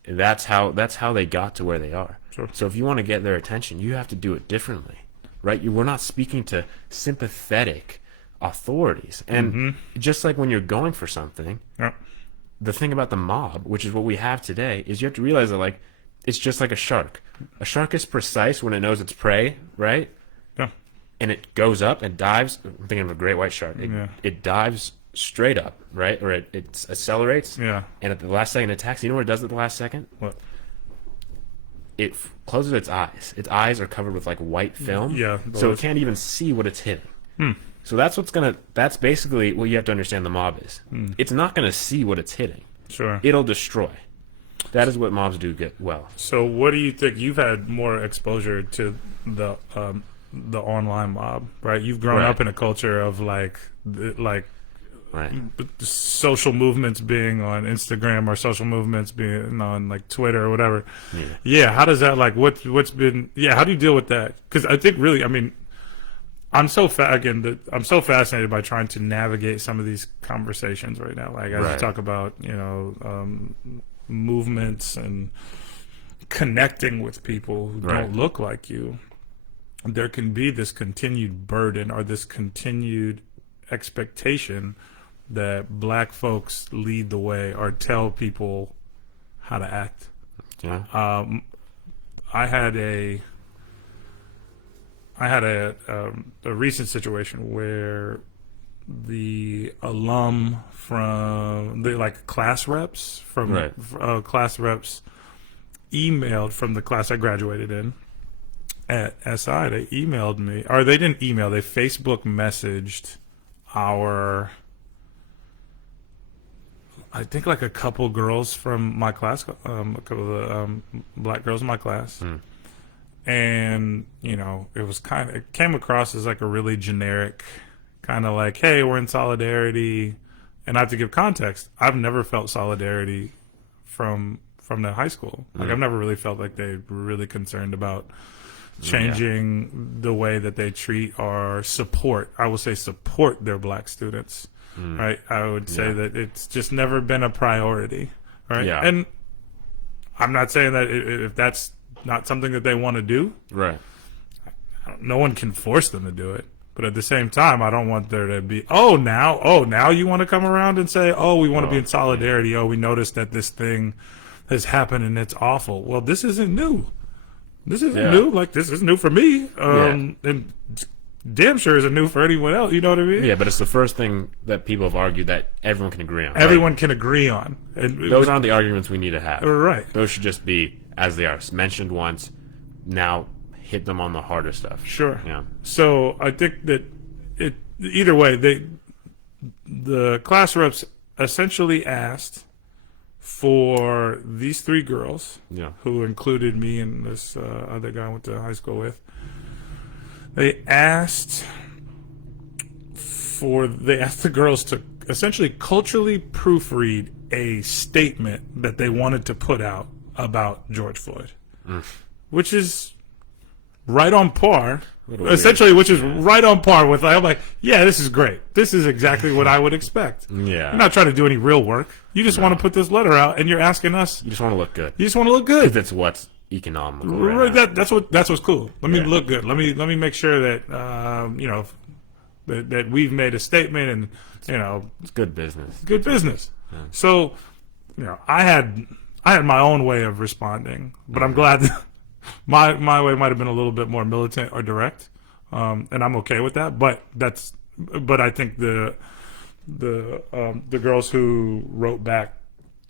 that's how they got to where they are. Sure. So if you want to get their attention, you have to do it differently, right? We're not speaking to sympathetic authorities, and just like when you're going for something, Yeah. the thing about the mob, which is what we have today, is you have to realize that, like, it's just like a shark. A shark is precise when it knows its prey, right? Yeah. And it goes up and dives. I'm thinking of a great white shark. It dives straight up, right? Or it accelerates. Yeah. And at the last second it attacks. You know what it does at the last second? What? It closes its eyes. Its eyes are covered with like white film. Yeah. So it can't even see what it's hitting. So that's basically what you have to understand the mob is. It's not gonna see what it's hitting. Sure. It'll destroy. That is what mobs do get well. So what do you think? You've had more exposure to the online mob, right? You've grown Right. up in a culture of like Right. social movements being on Instagram or social movements being on like Twitter or whatever. Yeah. How does that, like, what's been, how do you deal with that? Because I think really, I mean, I'm so fascinated by trying to navigate some of these conversations right now. Like, as you Right. talk about, movements and connecting with people who Right. don't look like you, there can be this continued burden or this continued expectation that black folks lead the way or tell people how to act. Yeah. I had a recent situation where the alum from the class reps Right. class reps emailed from the class I graduated in at SI. They emailed me, or they didn't email, they Facebook messaged I think like a couple girls from my class, a couple of black girls in my class. And, it came across as like a really generic kind of like, hey, we're in solidarity. And I have to give context. I've never felt solidarity from the high school. Like, I've never really felt like they were really concerned about changing the way that they treat or support. I will say support their black students, right? I would say that it's just never been a priority, right? Yeah. And I'm not saying that if that's not something that they want to do, Right. no one can force them to do it. But at the same time, I don't want there to be, now you want to come around and say, we want to be in solidarity. We noticed that this thing has happened and it's awful. Well, this isn't new. This isn't new. Like, this is new for me. And damn sure isn't new for anyone else. You know what I mean? Yeah, but it's the first thing that people have argued that everyone can agree on. Everyone can agree on. And Those aren't the arguments we need to have. right. Those should just be as they are, mentioned once. Now hit them on the harder stuff. Sure. Yeah. So I think that either way, the class reps essentially asked for these three girls, who included me and this other guy I went to high school with. They asked the girls to essentially culturally proofread a statement that they wanted to put out about George Floyd, which is right on par. Essentially, which is right on par with, I'm like, this is great. This is exactly what I would expect. Yeah. You're not trying to do any real work. You just want to put this letter out, and you're asking us. You just want to look good. You just want to look good. That's what's economical. Right, Right. that's what's cool. Let me look good. Let me make sure that that we've made a statement, and It's good business. good business. So, I had my own way of responding, but I'm glad that my way might have been a little bit more militant or direct, and I'm okay with that. But I think the girls who wrote back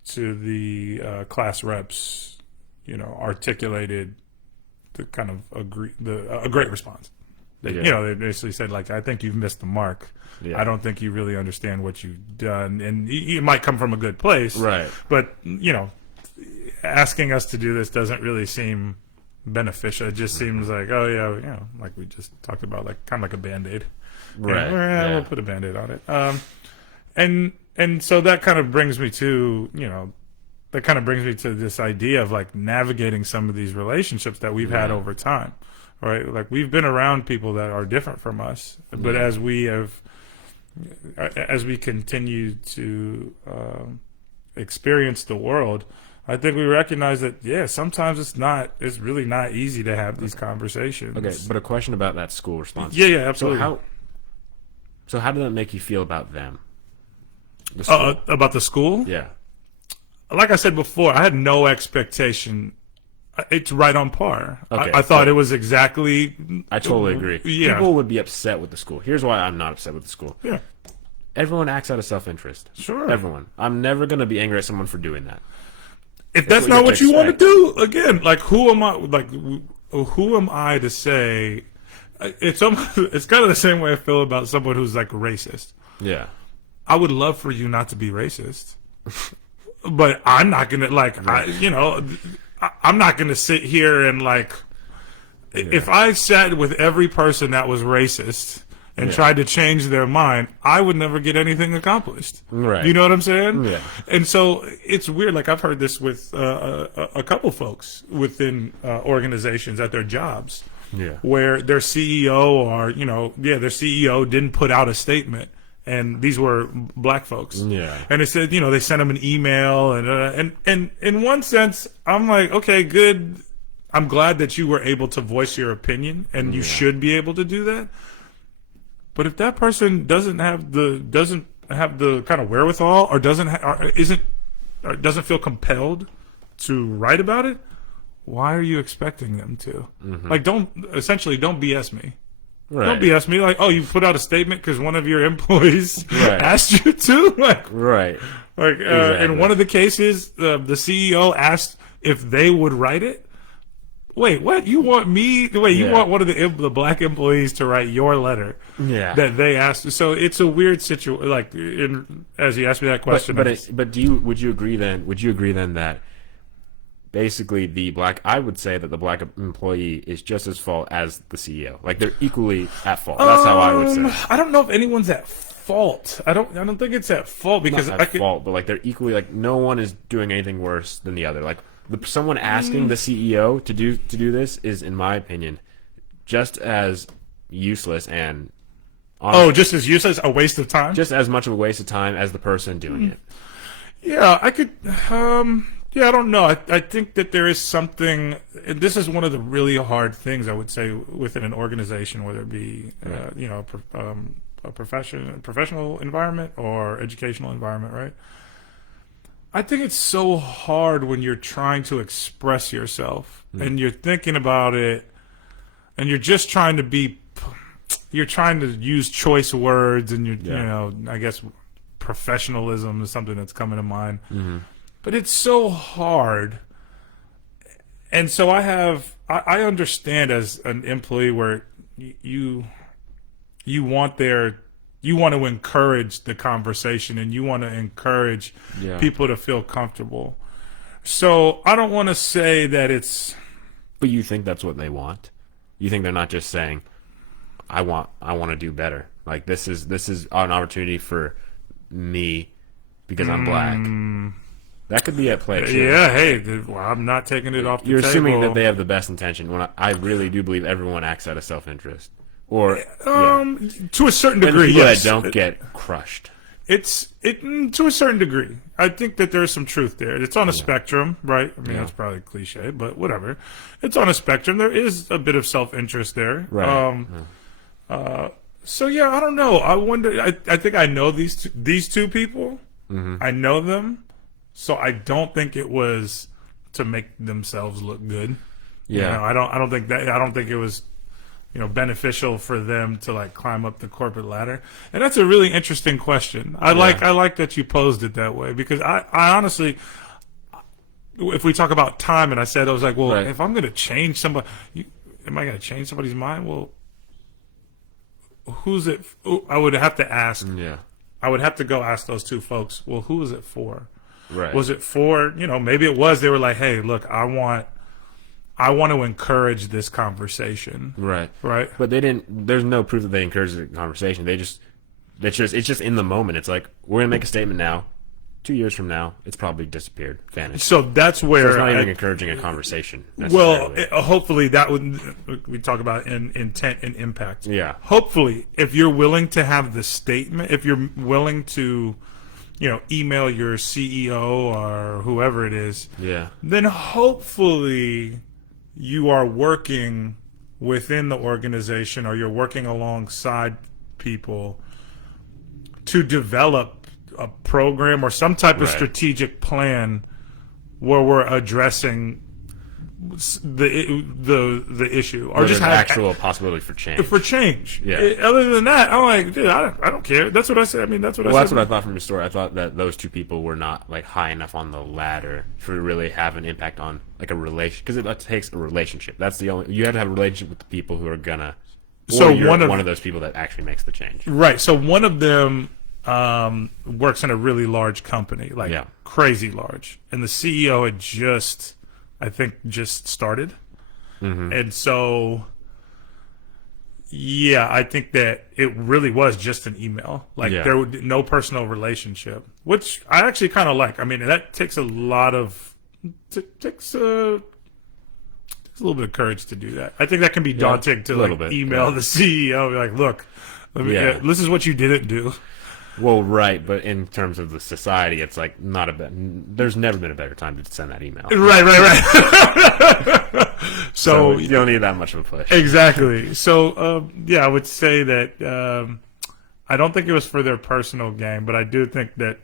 to the class reps, articulated the kind of a great response. They, Yeah. You know, they basically said, like, I think you've missed the mark. Yeah. I don't think you really understand what you've done, and it might come from a good place, Right. but you know, asking us to do this doesn't really seem beneficial. It just seems like, oh yeah, you know, like we just talked about, like kind of like a Band-Aid. Right. Yeah, we'll put a Band-Aid on it. And so that kind of brings me to, you know, that kind of brings me to this idea of like navigating some of these relationships that we've had over time, right? Like we've been around people that are different from us, but as we continue to experience the world, I think we recognize that, sometimes it's really not easy to have these conversations. Okay, but a question about that school response. Yeah, absolutely. So how did that make you feel about them? The school? About the school? Yeah. Like I said before, I had no expectation. It's right on par. Okay, I thought it was exactly. I totally agree. Yeah. People would be upset with the school. Here's why I'm not upset with the school. Yeah. Everyone acts out of self-interest. Sure. Everyone. I'm never going to be angry at someone for doing that. If that's not what you want to do, again, like who am I? Like who am I to say? It's kind of the same way I feel about someone who's like racist. Yeah. I would love for you not to be racist, but I'm not gonna I'm not gonna sit here and like. If I sat with every person that was racist and tried to change their mind, I would never get anything accomplished. Right. You know what I'm saying? Yeah. And so it's weird. Like I've heard this with a couple folks within organizations at their jobs, where their CEO or their CEO didn't put out a statement, and these were black folks. Yeah. And it said they sent them an email, and in one sense, I'm like, okay, good. I'm glad that you were able to voice your opinion, and you should be able to do that. But if that person doesn't have the kind of wherewithal, or doesn't feel compelled to write about it, why are you expecting them to? Like, don't BS me. Right. Don't BS me. Like, oh, you put out a statement because one of your employees asked you to. Like, Right. Like, Exactly. in one of the cases, the CEO asked if they would write it. Wait, what? You want me? Wait, you want one of the black employees to write your letter? Yeah. That they asked. So it's a weird situation. Like, as you asked me that question, But would you agree then? Would you agree then that basically I would say that the black employee is just as fault as the CEO. Like they're equally at fault. That's how I would say. I don't know if anyone's at fault. I don't think it's at fault because Not at fault, but like they're equally, like no one is doing anything worse than the other. Like someone asking the CEO to do this is, in my opinion, just as useless and just as useless, a waste of time. Just as much of a waste of time as the person doing it. Yeah, I could. I don't know. I think that there is something. This is one of the really hard things I would say within an organization, whether it be a professional environment or educational environment, right? I think it's so hard when you're trying to express yourself and you're thinking about it and you're just trying to use choice words and I guess professionalism is something that's coming to mind. But it's so hard. And so I understand as an employee where you want to encourage the conversation and you want to encourage people to feel comfortable. So I don't want to say that it's. But you think that's what they want? You think they're not just saying, I want to do better. Like this is an opportunity for me because I'm black. That could be at play too. Yeah, hey, I'm not taking it off the table. You're assuming that they have the best intention when I really do believe everyone acts out of self-interest. Or to a certain degree, people yes. that don't get crushed. To a certain degree. I think that there's some truth there. It's on a spectrum, right? I mean, that's probably cliche, but whatever. It's on a spectrum. There is a bit of self-interest there. Right. So yeah, I don't know. I wonder. I think I know these two people. I know them, so I don't think it was to make themselves look good. Yeah. I don't think it was beneficial for them to like climb up the corporate ladder. And that's a really interesting question. I like that you posed it that way because I honestly, if we talk about time, and I was like, well, Right. if I'm going to change somebody, am I going to change somebody's mind? Well, who's it? I would have to ask. Yeah. I would have to go ask those two folks. Well, who is it for? Right. Was it for, maybe it was, they were like, hey, look, I want to encourage this conversation. Right. Right. But they didn't. There's no proof that they encouraged the conversation. It's just in the moment. It's like, we're gonna make a statement now. 2 years from now, it's probably disappeared, vanished. So that's where So it's not even encouraging a conversation. well, necessarily. hopefully that would, we talk about intent and impact. Yeah. Hopefully, if you're willing to have the statement, if you're willing to, email your CEO or whoever it is, Yeah. then hopefully you are working within the organization, or you're working alongside people to develop a program or some type of Right. strategic plan where we're addressing the issue, or Or just just have actual possibility for change. for change. Yeah. Other than that, I'm like, dude, I don't care. That's what I said. I mean, that's what I Well, said. that's what I thought from your story. I thought that those two people were not like high enough on the ladder to really have an impact on like a relation, because it takes a relationship. That's the only, you have to have a relationship with the people who are gonna. So Or you're one one of of those people that actually makes the change. Right. So one of them works in a really large company, like Yeah. crazy large, and the CEO had just started, and so yeah, I think that it really was just an email. Like Yeah. there would no personal relationship, which I actually kind of like. I mean, that takes a lot of takes a little bit of courage to do that. I think that can be daunting to a little like bit, email yeah. the CEO, be like, look, Yeah. this is what you didn't do. Well, right, but in terms of the society, it's like not there's never been a better time to send that email. Right. So you don't need that much of a push. exactly. So yeah, I would say that I don't think it was for their personal gain, but I do think that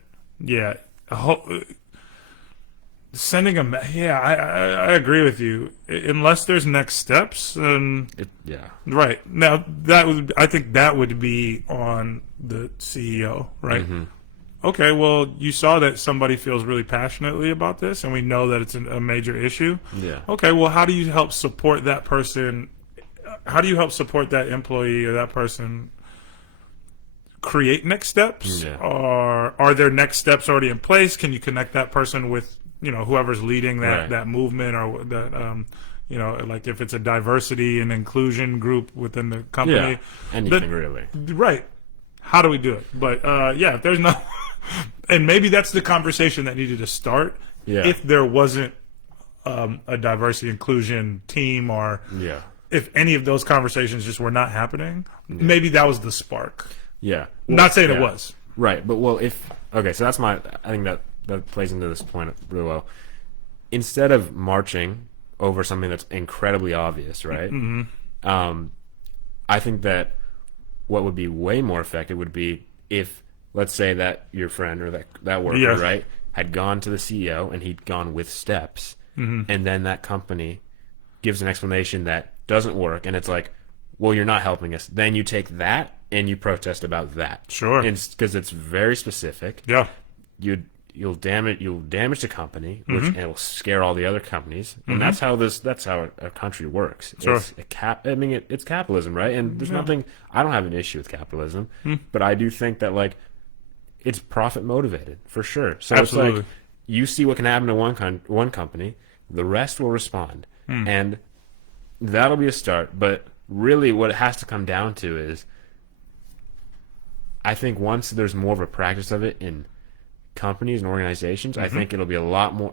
sending a I agree with you. Unless there's next steps, Yeah. right now I think that would be on the CEO, right? Mm-hmm. Okay, well, you saw that somebody feels really passionately about this, and we know that it's a major issue. Yeah. Okay, well, how do you help support that person? How do you help support that employee or that person create next steps? Yeah. Or are there next steps already in place? Can you connect that person with, whoever's leading Right. that movement, or that, like if it's a diversity and inclusion group within the company? Yeah. Anything really. Right. How do we do it? But if there's no, and maybe that's the conversation that needed to start. Yeah. If there wasn't a diversity inclusion team, or Yeah. if any of those conversations just were not happening, maybe that was the spark. Yeah. Not saying yeah. it was. Right, but so that's I think that plays into this point really well. Instead of marching over something that's incredibly obvious, right? Mm-hmm. I think that what would be way more effective would be if, let's say that your friend or that worker, Yes. right, had gone to the CEO and he'd gone with steps, and then that company gives an explanation that doesn't work, and it's like, well, you're not helping us. Then you take that and you protest about that. Sure. Because it's very specific. Yeah. You'll damage the company, which and it will scare all the other companies, and that's how a country works. Sure. It's capitalism, right? And there's nothing. I don't have an issue with capitalism, but I do think that like it's profit motivated for sure. So Absolutely. it's like you see what can happen to one company, the rest will respond, and that'll be a start. But really, what it has to come down to is, I think once there's more of a practice of it in companies and organizations, I think it'll be a lot more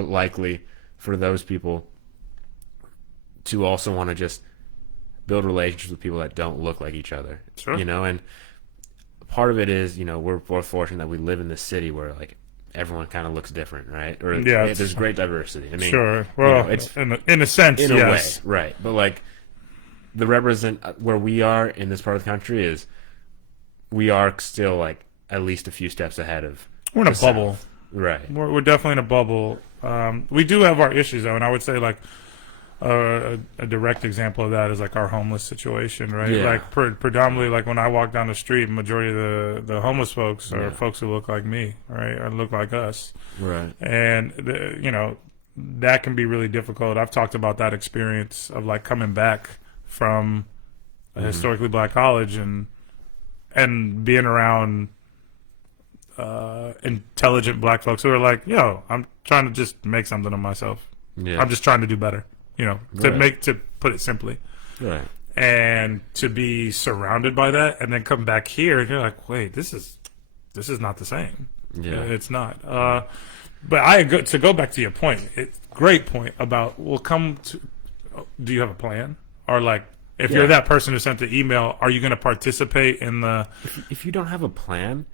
likely for those people to also want to just build relationships with people that don't look like each other. Sure. And part of it is, we're both fortunate that we live in this city where like everyone kind of looks different, right? Or Yeah, there's great diversity. I mean, Sure. Well, it's in a sense, in yes. a way, right? But like where we are in this part of the country is, we are still like at least a few steps ahead of. We're in a the bubble. South. Right. We're definitely in a bubble. We do have our issues, though, and I would say like a direct example of that is like our homeless situation, right? Yeah. Like predominantly, like when I walk down the street, majority of the homeless folks are Yeah. folks who look like me, right, or look like us, Right. and that can be really difficult. I've talked about that experience of like coming back from a historically black college and being around intelligent black folks who are like, yo, I'm trying to just make something of myself. Yeah. I'm just trying to do better, Right. to put it simply. Right. And to be surrounded by that and then come back here and you're like, wait, this is not the same. Yeah. It's not. But to go back to your point, great point about do you have a plan? Or like, if you're that person who sent the email, are you going to participate in the... If you don't have a plan,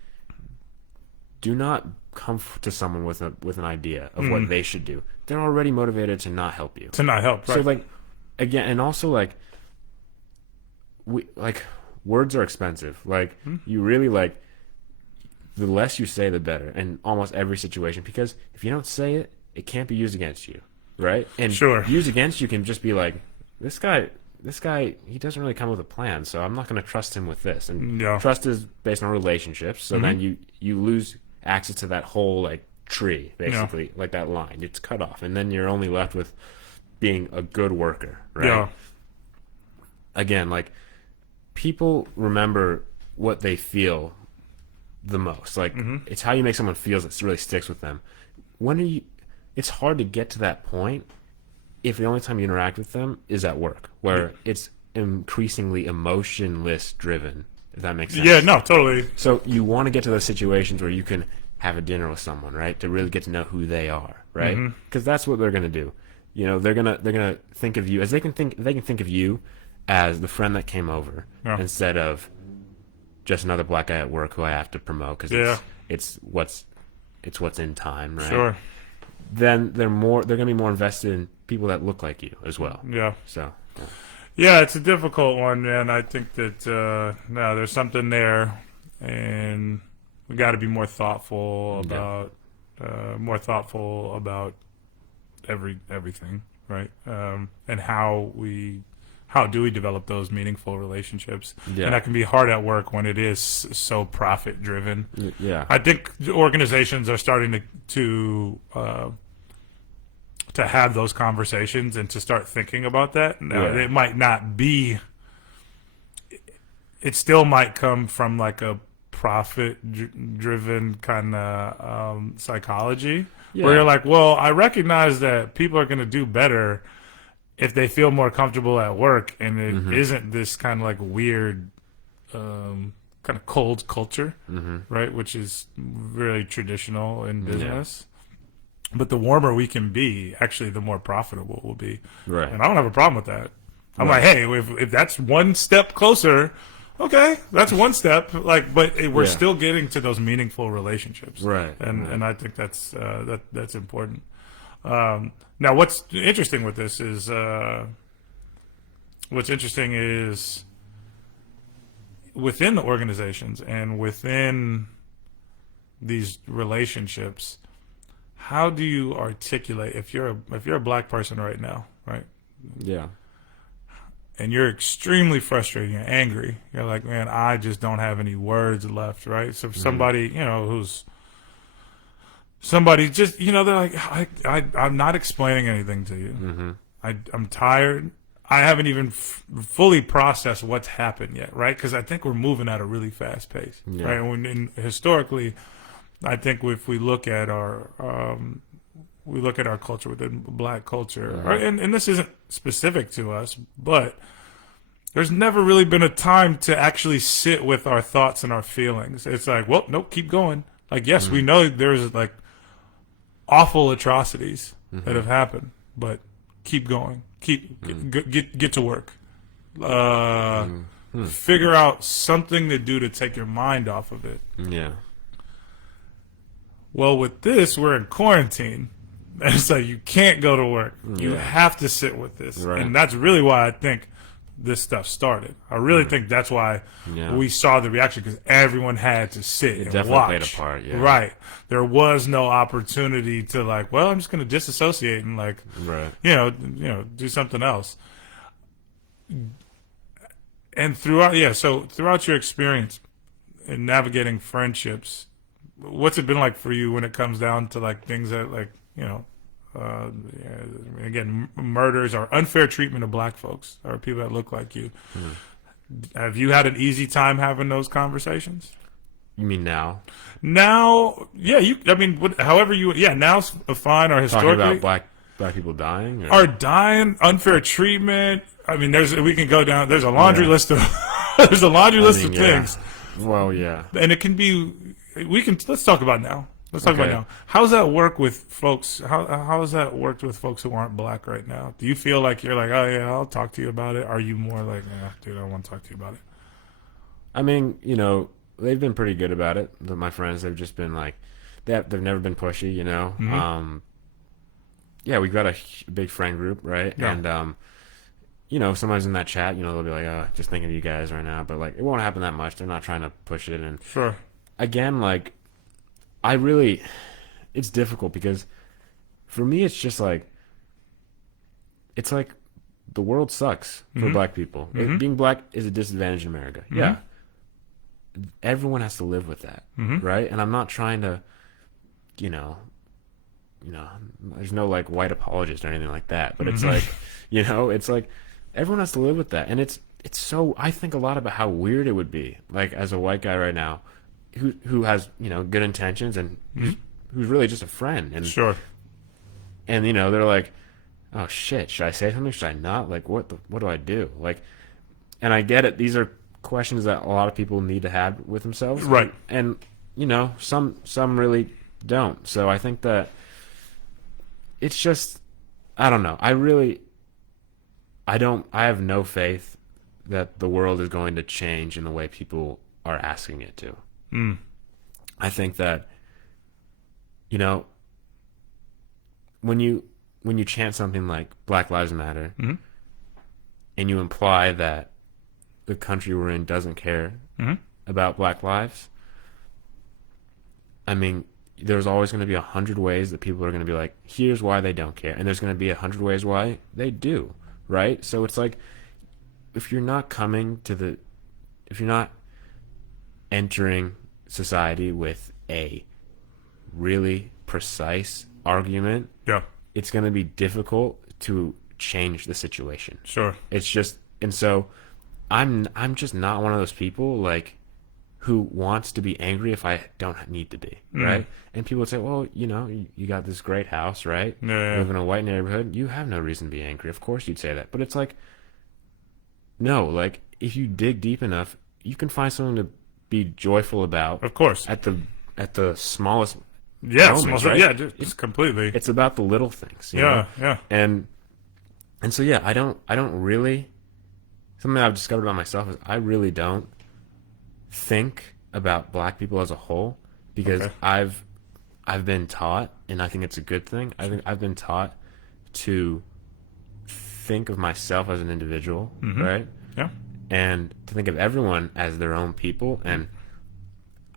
do not come to someone with an idea of what they should do. They're already motivated to not help you. To not help, right? So like, again, and also like, words are expensive. Like, you really like, the less you say, the better in almost every situation. Because if you don't say it, it can't be used against you, right? And Sure. used against you can just be like, this guy, he doesn't really come with a plan, so I'm not going to trust him with this. And trust is based on relationships, so then you lose access to that whole like tree, basically, like that line. It's cut off, and then you're only left with being a good worker, right? Yeah. Again, like, people remember what they feel the most. Like, it's how you make someone feel that really sticks with them. It's hard to get to that point if the only time you interact with them is at work, where it's increasingly emotionless driven, if that makes sense. Yeah, no, totally. So you want to get to those situations where you can have a dinner with someone, right? To really get to know who they are, right? Because that's what they're going to do. They're gonna think of you as they can think of you as the friend that came over instead of just another black guy at work who I have to promote because it's what's in time, right? Sure. Then they're going to be more invested in people that look like you as well. Yeah. So. Yeah, it's a difficult one, man. I think that there's something there, and we got to be more thoughtful about everything, right? And how do we develop those meaningful relationships? Yeah. And that can be hard at work when it is so profit driven. Yeah. I think organizations are starting to have those conversations and to start thinking about that. Now, it might not be. It still might come from like a profit-driven kind of psychology, where you're like, well, I recognize that people are going to do better if they feel more comfortable at work, and it isn't this kind of like weird, kind of cold culture, right? Which is really traditional in business. But the warmer we can be, actually, the more profitable we'll be. Right. And I don't have a problem with that. I'm like, hey, if that's one step closer, okay, that's one step. Like, but we're still getting to those meaningful relationships, right? And I think that's important. Now, what's interesting with this is within the organizations and within these relationships. How do you articulate if you're a black person right now, right? Yeah. And you're extremely frustrated, you're angry. You're like, man, I just don't have any words left, right? So if somebody, somebody just, they're like, I'm not explaining anything to you. I'm tired. I haven't even fully processed what's happened yet, right? Because I think we're moving at a really fast pace, right? And historically, I think if we look at our culture within black culture, and this isn't specific to us, but there's never really been a time to actually sit with our thoughts and our feelings. It's like, well, nope, keep going. Like, yes, we know there's like awful atrocities that have happened, but keep going. Get to work. Figure out something to do to take your mind off of it. Yeah. Well, with this, we're in quarantine. And it's like you can't go to work. You have to sit with this. Right. And that's really why I think this stuff started. I really think that's why Yeah. we saw the reaction, because everyone had to sit It and definitely watch. played a part, yeah. Right. There was no opportunity to like, well, I'm just going to disassociate and like, Right. do something else. And throughout your experience in navigating friendships, what's it been like for you when it comes down to like things that like, again, murders or unfair treatment of black folks or people that look like you? Have you had an easy time having those conversations? You mean now? Now, yeah, however you, yeah, now's fine, or Talking historically. about black people dying? Or? Are dying, unfair treatment. I mean, we can go down. There's a laundry Yeah. list of there's a laundry list of yeah. things, Well, yeah. and it can be. Let's talk about now. Let's talk about Okay. now. How's that work with folks? How has that worked with folks who aren't black right now? Do you feel like you're like, oh yeah, I'll talk to you about it? Are you more like, dude, I don't want to talk to you about it? I mean, they've been pretty good about it. My friends, they've just been like, they've never been pushy, Yeah, we've got a big friend group, right? Yeah. And, if somebody's in that chat, they'll be like, oh, just thinking of you guys right now. But, like, it won't happen that much. They're not trying to push it. And, Sure. again, like, it's difficult because for me, it's just like, it's like the world sucks for black people. Being black is a disadvantage in America. Yeah. Everyone has to live with that, right? And I'm not trying to, there's no like white apologist or anything like that. But it's like, it's like everyone has to live with that. And it's so, I think a lot about how weird it would be, like as a white guy right now, who has, good intentions and who's really just a friend. And Sure. And they're like, oh shit, should I say something? Should I not? Like, what do I do? Like, and I get it. These are questions that a lot of people need to have with themselves, Right? And some really don't. So I think that it's just, I don't know. I have no faith that the world is going to change in the way people are asking it to. I think that when you chant something like Black Lives Matter, and you imply that the country we're in doesn't care about black lives, I mean, there's always going to be 100 ways that people are going to be like, here's why they don't care, and there's going to be 100 ways why they do, right? So it's like, if you're not entering society with a really precise argument, Yeah. it's going to be difficult to change the situation. Sure. It's just, and so I'm just not one of those people like who wants to be angry if I don't need to be, right? And people would say, well, you got this great house, right? Yeah. You live in a white neighborhood. You have no reason to be angry. Of course you'd say that. But it's like, no, like if you dig deep enough, you can find something to be joyful about. Of course. At the smallest Moments, right? Yeah, just completely. It's about the little things. You Yeah, know? yeah. And so I don't really, something I've discovered about myself is I really don't think about black people as a whole, because Okay. I've been taught, and I think it's a good thing. I've been taught to think of myself as an individual, right? Yeah. And to think of everyone as their own people. And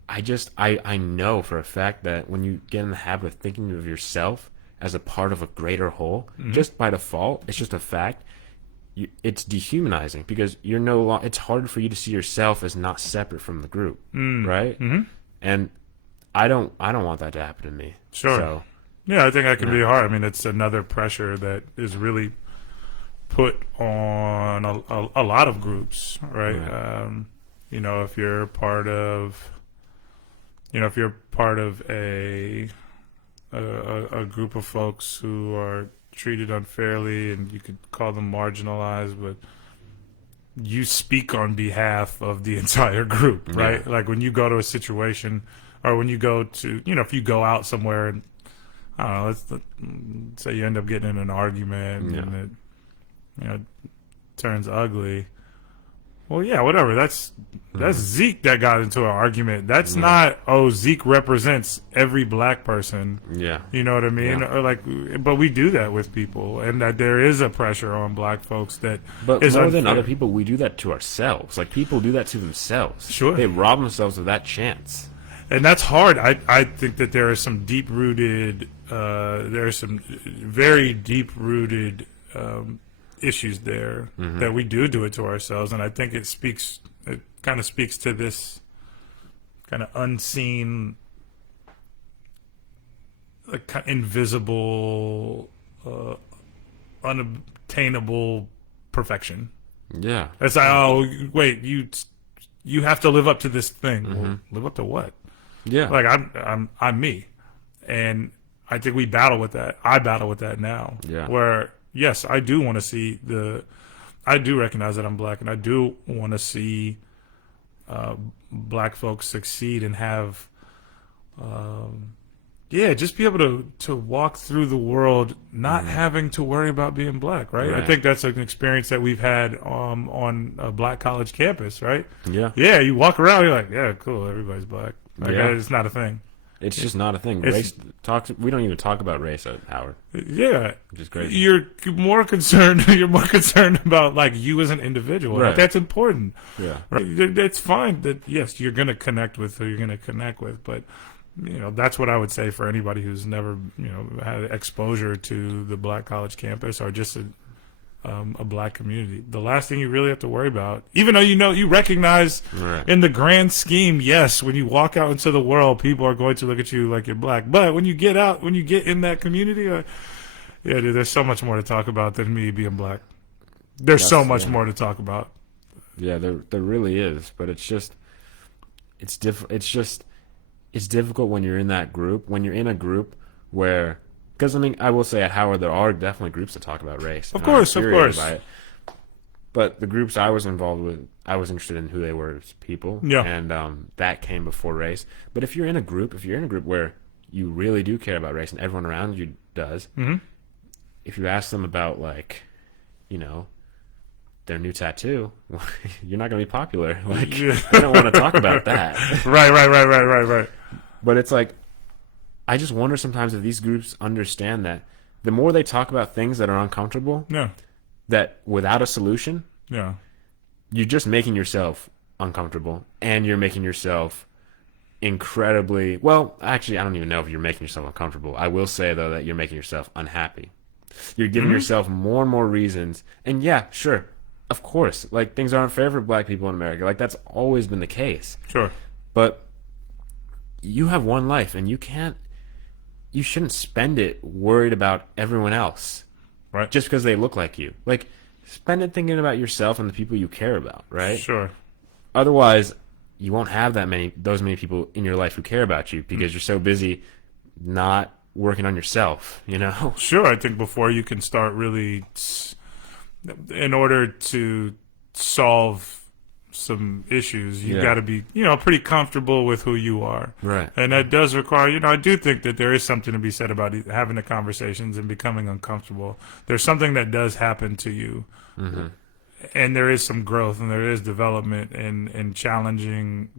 I know for a fact that when you get in the habit of thinking of yourself as a part of a greater whole, just by default, it's just a fact. It's dehumanizing, because you're it's hard for you to see yourself as not separate from the group, right? And I don't want that to happen to me. Sure. So, Yeah, I think that can be hard. I mean, it's another pressure that is really put on a lot of groups, right? If you're part of, a group of folks who are treated unfairly, and you could call them marginalized, but you speak on behalf of the entire group, right? Yeah. Like when you go to a situation, or when you go to, if you go out somewhere and, I don't know, let's say you end up getting in an argument and it, turns ugly. well, yeah, whatever. That's Zeke that got into an argument. That's Yeah. not, oh, Zeke represents every black person. Yeah. You know what I mean? Yeah. Or like, but we do that with people, and that there is a pressure on black folks that But is more than unfair. other people, we do that to ourselves. Like, people do that to themselves. Sure. They rob themselves of that chance. And that's hard. I think that there are some deep rooted, there are some very deep rooted issues there that we do it to ourselves, and I think it kind of speaks to this kind of unseen, like invisible, unobtainable perfection. Yeah. It's like, oh, wait, you have to live up to this thing. Well, live up to what? Yeah. Like I'm me, and I think we battle with that. I battle with that now. Yeah. Where yes, I do want to see I do recognize that I'm black, and I do want to see black folks succeed and have, just be able to walk through the world not having to worry about being black. Right? I Right. think that's an experience that we've had on a black college campus. Right? Yeah. Yeah, you walk around, you're like, yeah, cool, everybody's black. Like, Yeah. it's not a thing. It's just not a thing. It's- We don't even talk about race at Howard, Yeah, which is crazy. you're more concerned. You're more concerned about like you as an individual. Like, Right. that's important. Yeah. Right? It's fine that yes, you're going to connect with who you're going to connect with, but that's what I would say for anybody who's never had exposure to the black college campus or just a black community. The last thing you really have to worry about, even though you recognize Right. in the grand scheme, yes, when you walk out into the world, people are going to look at you like you're black. But when you get out, when you get in that community, yeah, dude, there's so much more to talk about than me being black. There's so much more to talk about. Yeah, there really is, but it's difficult when you're in that group. When you're in a group where, because I mean, I will say at Howard there are definitely groups that talk about race. Of and I'm course. curious about it. But the groups I was involved with, I was interested in who they were as people, Yeah. and that came before race. But if you're in a group where you really do care about race and everyone around you does, if you ask them about their new tattoo, you're not going to be popular. Like, Yeah. they don't want to talk about that. Right. But it's like, I just wonder sometimes if these groups understand that the more they talk about things that are uncomfortable, Yeah. that without a solution, Yeah. you're just making yourself uncomfortable, and you're making yourself incredibly, well, actually, I don't even know if you're making yourself uncomfortable. I will say, though, that you're making yourself unhappy. You're giving yourself more and more reasons. And yeah, sure, of course, like, things aren't fair for black people in America. Like, that's always been the case. Sure. But you have one life, and you shouldn't spend it worried about everyone else. Right. Just because they look like you. Like, spend it thinking about yourself and the people you care about, right? Sure. Otherwise, you won't have those many people in your life who care about you because you're so busy not working on yourself, Sure. I think before you can start really, in order to solve some issues, you Yeah. got to be, pretty comfortable with who you are. Right. And that does require, I do think that there is something to be said about having the conversations and becoming uncomfortable. There's something that does happen to you. And there is some growth and there is development and challenging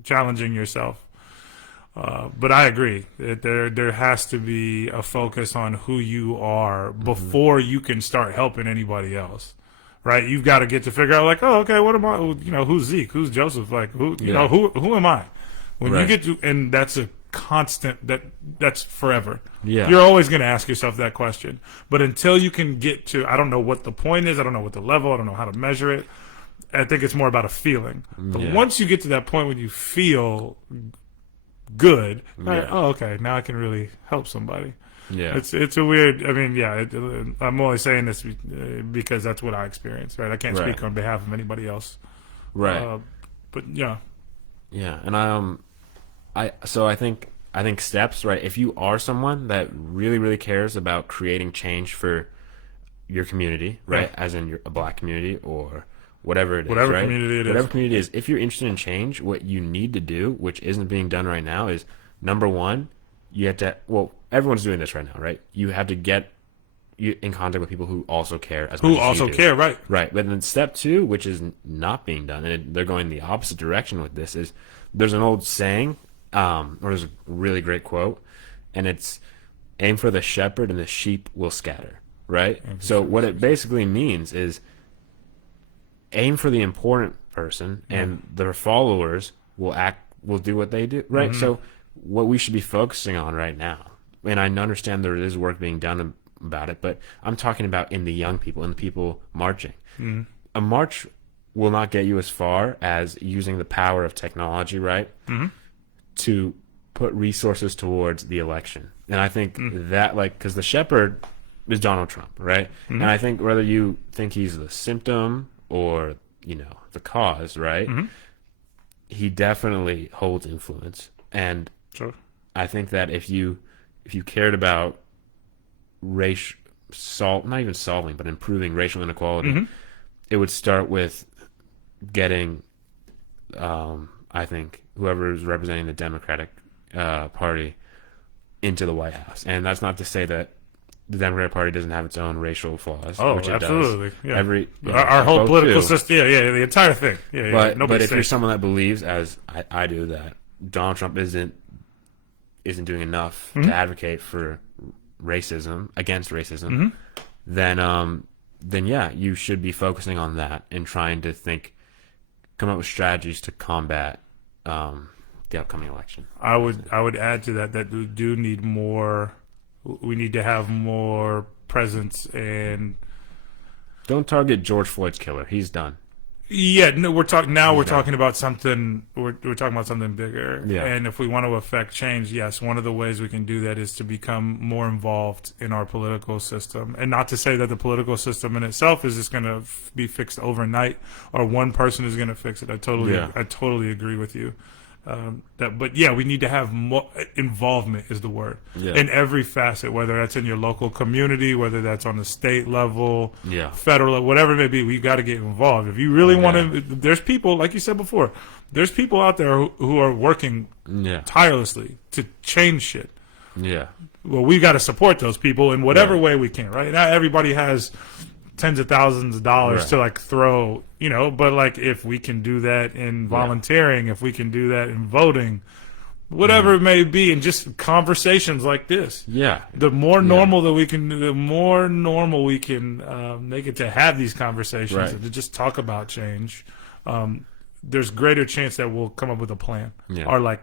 yourself. But I agree that there has to be a focus on who you are before you can start helping anybody else. Right, you've got to get to figure out, like, oh, okay, what am I? Who's Zeke? Who's Joseph? Like, who am I? When you Right. get to, and that's a constant. That's forever. Yeah. You're always going to ask yourself that question. But until you can get to, I don't know what the point is. I don't know what the level. I don't know how to measure it. I think it's more about a feeling. But Yeah. once you get to that point when you feel good, like, Yeah. oh, okay, now I can really help somebody. Yeah. It's a weird. I mean, yeah. I'm only saying this because that's what I experienced. Right. I can't Right. speak on behalf of anybody else. Right. But yeah. Yeah, and I think steps, right? If you are someone that really, really cares about creating change for your community, right? Yeah. As in a black community or whatever it is, Whatever right? community it is. Whatever community it is. If you're interested in change, what you need to do, which isn't being done right now, is number one, you have to. Well, everyone's doing this right now, right? You have to get in contact with people who also care as much Who as also you do. care, right? Right. But then step two, which is not being done, and they're going the opposite direction with this, is there's an old saying, or there's a really great quote, and it's aim for the shepherd and the sheep will scatter. Right? So what it basically means is aim for the important person, and their followers will do what they do. Right? So what we should be focusing on right now, and I understand there is work being done about it, but I'm talking about in the young people, in the people marching. A march will not get you as far as using the power of technology, right, to put resources towards the election. And I think that, like, because the shepherd is Donald Trump, right? And I think whether you think he's the symptom or, you know, the cause, right, he definitely holds influence. And Sure. I think that if you cared about not even solving, but improving racial inequality, it would start with getting, I think, whoever is representing the Democratic Party into the White House. And that's not to say that the Democratic Party doesn't have its own racial flaws. Oh, which it absolutely. does. Yeah. Our whole both political do. system, the entire thing. But if you're someone that believes, as I do, that Donald Trump isn't doing enough to advocate for racism, against racism, then yeah, you should be focusing on that and trying to come up with strategies to combat the upcoming election. I would add to that we do need more. We need to have more presence and. Don't target George Floyd's killer. He's done. Yeah, no, we're talking now. We're talking about something. We're talking about something bigger. Yeah. And if we want to affect change, yes, one of the ways we can do that is to become more involved in our political system. And not to say that the political system in itself is just going to be fixed overnight, or one person is going to fix it. I totally agree with you. But yeah, we need to have more involvement is the word in every facet, whether that's in your local community, whether that's on the state level, federal, whatever it may be. We got to get involved. If you really want to, there's people, like you said before, there's people out there who are working tirelessly to change shit. Yeah. Well, we got to support those people in whatever way we can, right? Not everybody has tens of thousands of dollars to like throw, but like if we can do that in volunteering, if we can do that in voting, whatever it may be, and just conversations like this. Yeah. The more normal that we can, the more normal we can make it to have these conversations and to just talk about change. There's greater chance that we'll come up with a plan. Yeah. Or like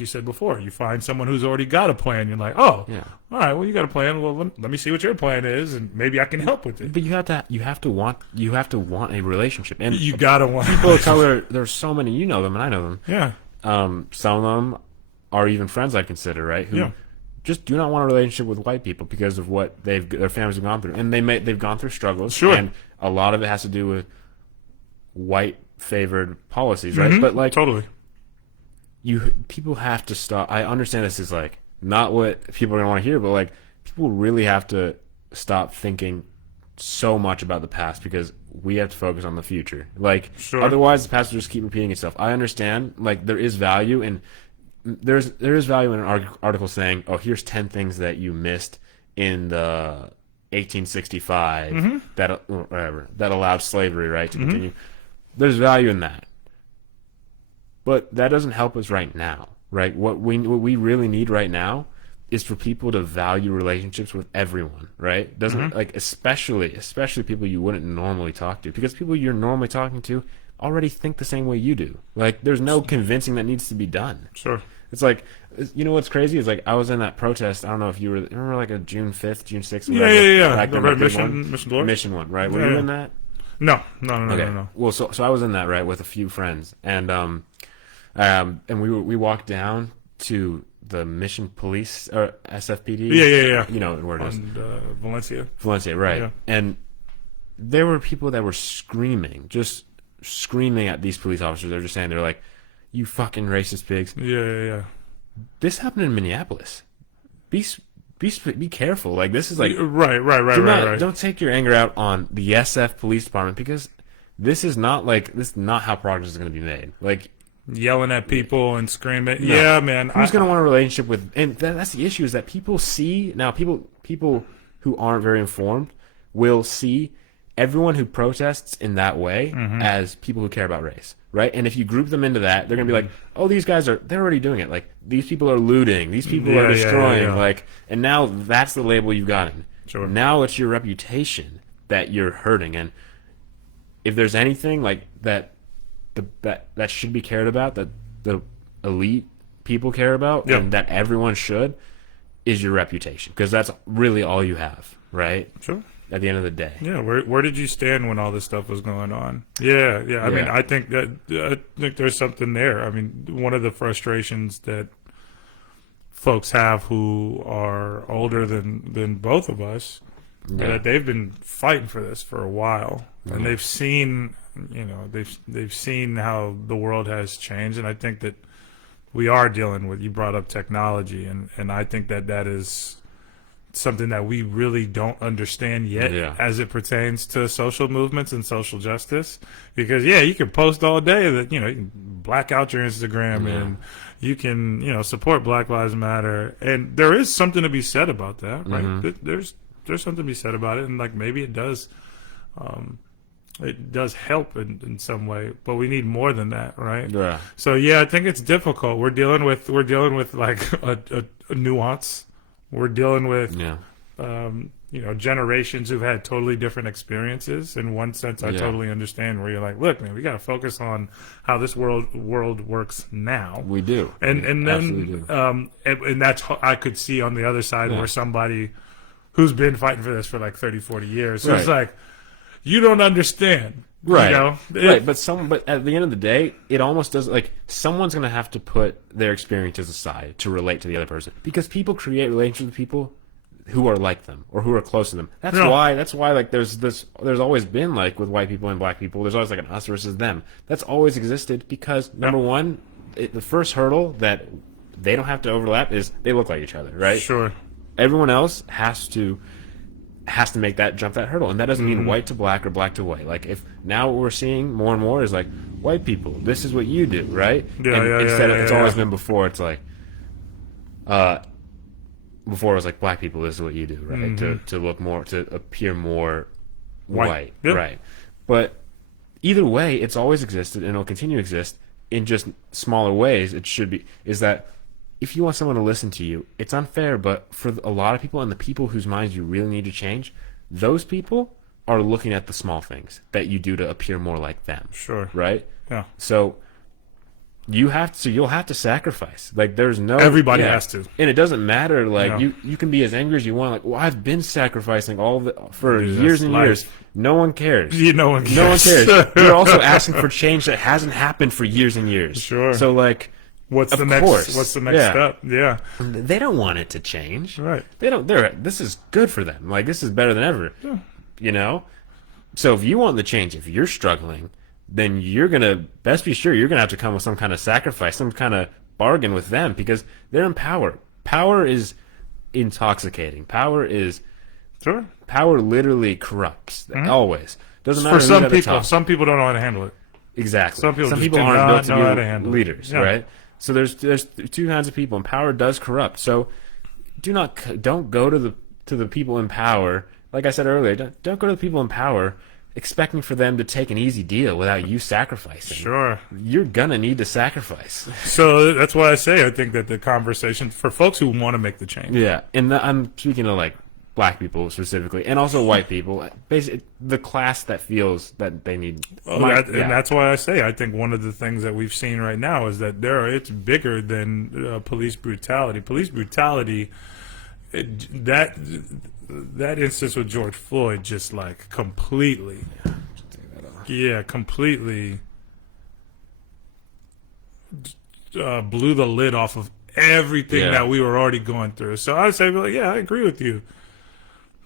you said before, you find someone who's already got a plan. You're like, all right, well, you got a plan. Well, let me see what your plan is, and maybe I can help with it. But you have to want a relationship, and you gotta want people of color. There's so many, you know them, and I know them. Yeah. Some of them are even friends I consider, right? Who just do not want a relationship with white people because of what their families have gone through, and they've gone through struggles. Sure. And a lot of it has to do with white favored policies, right? But like totally. People have to stop. I understand this is like not what people are gonna want to hear, but like people really have to stop thinking so much about the past because we have to focus on the future. Like otherwise, the past will just keep repeating itself. I understand. Like there is value in there is value in an article saying, "Oh, here's 10 things that you missed in the 1865 that allowed slavery, right, to continue." There's value in that. But that doesn't help us right now, right? What we really need right now is for people to value relationships with everyone, right? Doesn't like especially people you wouldn't normally talk to, because people you're normally talking to already think the same way you do. Like there's no convincing that needs to be done. Sure. It's like, you know what's crazy is like I was in that protest. I don't know if you remember like a June 5th, June 6th. Yeah. Mission one, right? Were you in that? No. Well, so I was in that, right, with a few friends, and we walked down to the Mission Police or SFPD. Yeah. You know where it is. Valencia, right? Yeah. And there were people that were just screaming at these police officers. They're just saying, they're like, "You fucking racist pigs." Yeah. This happened in Minneapolis. Be careful. Like this is like right. Don't take your anger out on the SF police department, because this is not how progress is going to be made. Like yelling at people and screaming. No. Yeah, man. Who's going to want a relationship with? And that's the issue, is that people see now. People who who aren't very informed will see everyone who protests in that way as people who care about race, right? And if you group them into that, they're gonna be like, oh, these guys they're already doing it. Like, these people are looting, these people are destroying, like, and now that's the label you've gotten. Sure. Now it's your reputation that you're hurting, and if there's anything like that that should be cared about, that the elite people care about, and that everyone should, is your reputation, because that's really all you have, right? Sure. At the end of the day. Yeah, where did you stand when all this stuff was going on? Yeah. I mean, I think there's something there. I mean, one of the frustrations that folks have who are older than both of us, that they've been fighting for this for a while, and they've seen, they've seen how the world has changed, and I think that we are dealing with. You brought up technology, and I think that is something that we really don't understand yet as it pertains to social movements and social justice. Because you can post all day that you can black out your Instagram and you can support Black Lives Matter, and there is something to be said about that, right? There's something to be said about it, and like maybe it does help in some way, but we need more than that, right? Yeah. So I think it's difficult. We're dealing with like a nuance. We're dealing with, generations who've had totally different experiences. In one sense, I totally understand where you're like, look, man, we got to focus on how this world works now. We do. And then, and that's, I could see on the other side where somebody who's been fighting for this for like 30, 40 years. So it's like, you don't understand. Right. Right. But at the end of the day, it almost does, like, someone's going to have to put their experiences aside to relate to the other person, because people create relationships with people who are like them or who are close to them. That's why like there's always been, like, with white people and black people, there's always like an us versus them. That's always existed because number one, the first hurdle that they don't have to overlap is they look like each other, right? Sure. Everyone else has to make that jump, that hurdle, and that doesn't mean white to black or black to white. Like, if now what we're seeing more and more is like, white people, this is what you do, right? Instead of, it's always been before, it's like before it was like, black people, this is what you do, right? To look more, to appear more white. Right? But either way, it's always existed and it'll continue to exist in just smaller ways. It should be is that if you want someone to listen to you, it's unfair, but for a lot of people, and the people whose minds you really need to change, those people are looking at the small things that you do to appear more like them. Sure. Right? Yeah. So you'll have to sacrifice. Like, there's no... Everybody has to. And it doesn't matter, like, you can be as angry as you want, like, well, I've been sacrificing for years and years. No one cares. No one cares. No one cares. You're also asking for change that hasn't happened for years and years. Sure. So, like... What's the next step? Yeah. They don't want it to change. Right. They don't. This is good for them. Like, this is better than ever. Yeah. So if you want the change, if you're struggling, then you're gonna best be sure you're gonna have to come with some kind of sacrifice, some kind of bargain with them, because they're in power. Power is intoxicating. Power literally corrupts. Always. Doesn't matter. For some people, some people don't know how to handle it. Exactly. Some people aren't built to be leaders, right? So there's two kinds of people, and power does corrupt. So don't go to the people in power. Like I said earlier, don't go to the people in power expecting for them to take an easy deal without you sacrificing. Sure. You're gonna need to sacrifice. So that's why I say I think that the conversation for folks who want to make the change. Yeah, and I'm speaking of like black people specifically, and also white people, basically the class that feels that they need. And that's why I say I think one of the things that we've seen right now is that it's bigger than police brutality. Police brutality, that instance with George Floyd just like completely, completely blew the lid off of everything that we were already going through. So I say, like, I agree with you.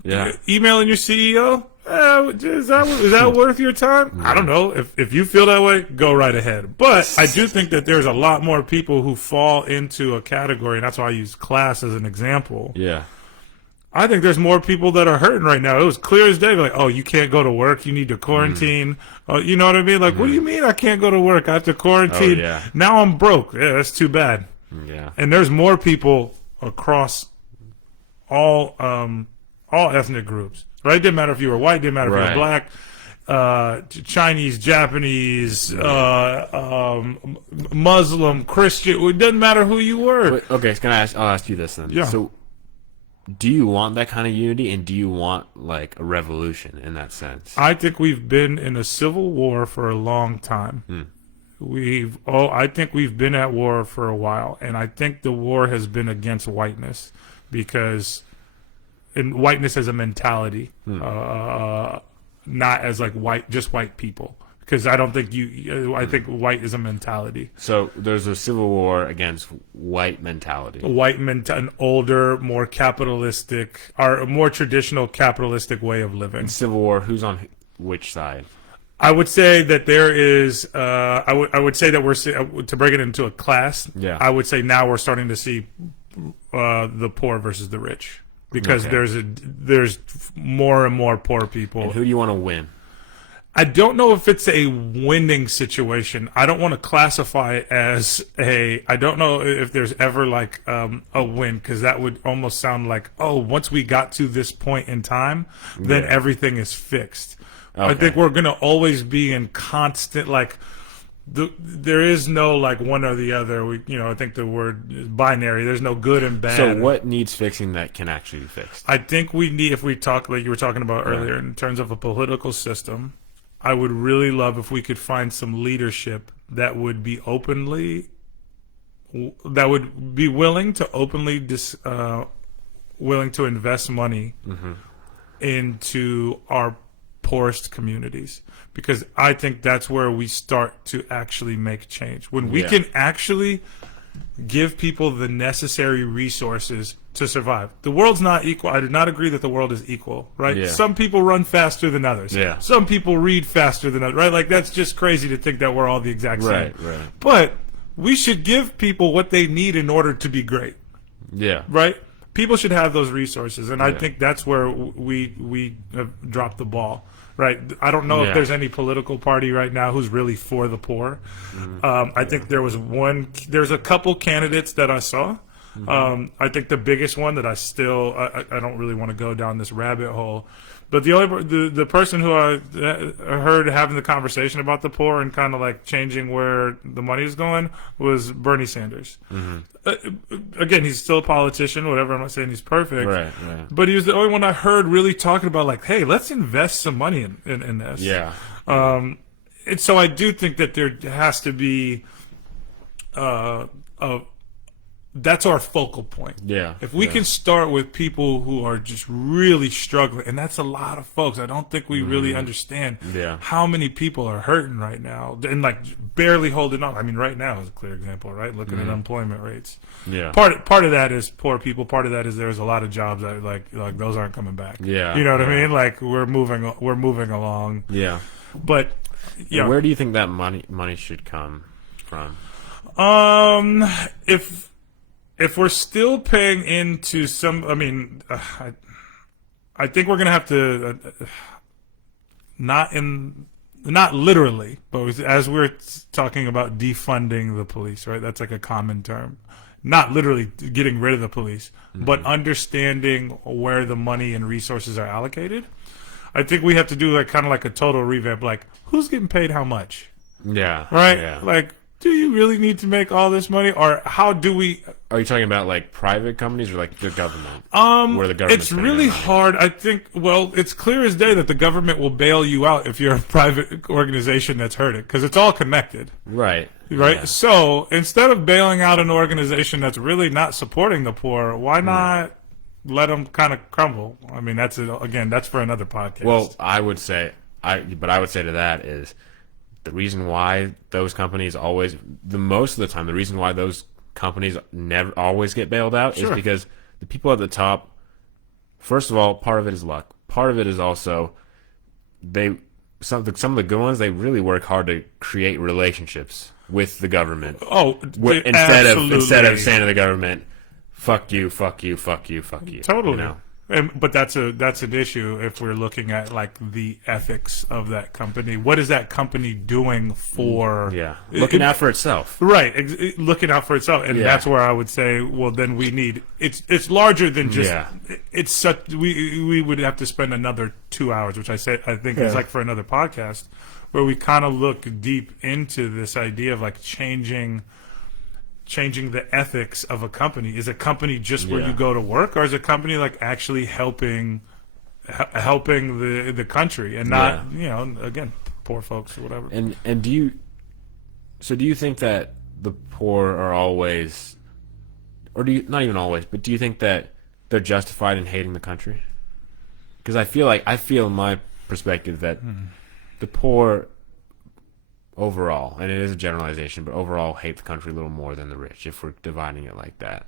Yeah. Emailing your CEO, is that worth your time? I don't know. If you feel that way, go right ahead. But I do think that there's a lot more people who fall into a category, and that's why I use class as an example. Yeah. I think there's more people that are hurting right now. It was clear as day. Like, oh, you can't go to work. You need to quarantine. Oh, you know what I mean? Like, what do you mean I can't go to work? I have to quarantine. Oh, yeah. Now I'm broke. Yeah, that's too bad. Yeah. And there's more people across all all ethnic groups, right? Didn't matter if you were white, didn't matter if you were black, Chinese, Japanese, Muslim, Christian. It doesn't matter who you were. Wait, okay, I'll ask you this then. Yeah. So, do you want that kind of unity, and do you want like a revolution in that sense? I think we've been in a civil war for a long time. I think we've been at war for a while, and I think the war has been against whiteness because, and whiteness as a mentality, not as like just white people. Because I don't think I think white is a mentality. So there's a civil war against white mentality. An older, more capitalistic, or a more traditional capitalistic way of living. Civil war. Who's on which side? I would say that there is. I would say that we're to break it into a class. Yeah. I would say now we're starting to see the poor versus the rich because there's more and more poor people. And who do you want to win? I don't know if it's a winning situation. I don't want to classify it as I don't know if there's ever like a win, because that would almost sound like, oh, once we got to this point in time, then everything is fixed. Okay. I think we're going to always be in constant, like, there is no like one or the other. I think the word is binary. There's no good and bad. So what needs fixing that can actually be fixed? I think we need, if we talk like you were talking about earlier, in terms of a political system, I would really love if we could find some leadership that would be willing to openly willing to invest money into our poorest communities, because I think that's where we start to actually make change. When we can actually give people the necessary resources to survive. The world's not equal. I do not agree that the world is equal, right? Yeah. Some people run faster than others. Yeah. Some people read faster than others, right? Like, that's just crazy to think that we're all the exact same. Right. But we should give people what they need in order to be great. Yeah. Right? People should have those resources, and I think that's where we have dropped the ball. Right. I don't know if there's any political party right now who's really for the poor. I think there's a couple candidates that I saw. I think the biggest one that I don't really want to go down this rabbit hole, but the person who I heard having the conversation about the poor and kind of like changing where the money is going was Bernie Sanders. Again, he's still a politician, whatever. I'm not saying he's perfect, right. But he was the only one I heard really talking about like, hey, let's invest some money in this. Yeah. And so I do think that there has to be that's our focal point. Yeah. If we can start with people who are just really struggling, and that's a lot of folks. I don't think we really understand how many people are hurting right now and like barely holding on. I mean, right now is a clear example, right? Looking at unemployment rates. Yeah. Part of that is poor people. Part of that is there's a lot of jobs that like those aren't coming back. Yeah. You know what I mean? Like we're moving along. Yeah. But yeah. Where do you think that money should come from? If we're still paying into some, I mean, I think we're gonna have to not literally, but as we're talking about defunding the police, right? That's like a common term. Not literally getting rid of the police, but understanding where the money and resources are allocated. I think we have to do like kind of like a total revamp. Like, who's getting paid how much? Yeah. Right. Yeah. Like, do you really need to make all this money, or how do we? Are you talking about like private companies or like the government? Where the government? It's really hard. I think. Well, it's clear as day that the government will bail you out if you're a private organization that's hurting, because it's all connected. Right. Right. Yeah. So instead of bailing out an organization that's really not supporting the poor, why not let them kind of crumble? I mean, that's for another podcast. Well, I would say to that is, the reason why those companies most of the time, the reason why those companies never always get bailed out is because the people at the top, first of all, part of it is luck. Part of it is also some of the good ones, they really work hard to create relationships with the government. Oh, instead of saying to the government, fuck you, fuck you, fuck you, fuck you. Totally. You know? But that's an issue if we're looking at like the ethics of that company. What is that company doing for? Yeah, looking out for itself. Right, looking out for itself, and that's where I would say, well, then we need it's larger than just it's such. We would have to spend another 2 hours, which I think is like for another podcast, where we kind of look deep into this idea of like changing the ethics of a company. Is a company just where you go to work, or is a company like actually helping the country and not again, poor folks or whatever. And do you think that the poor are always, or do you, not even always, but do you think that they're justified in hating the country? Because I feel in my perspective that the poor overall, and it is a generalization, but overall hate the country a little more than the rich, if we're dividing it like that.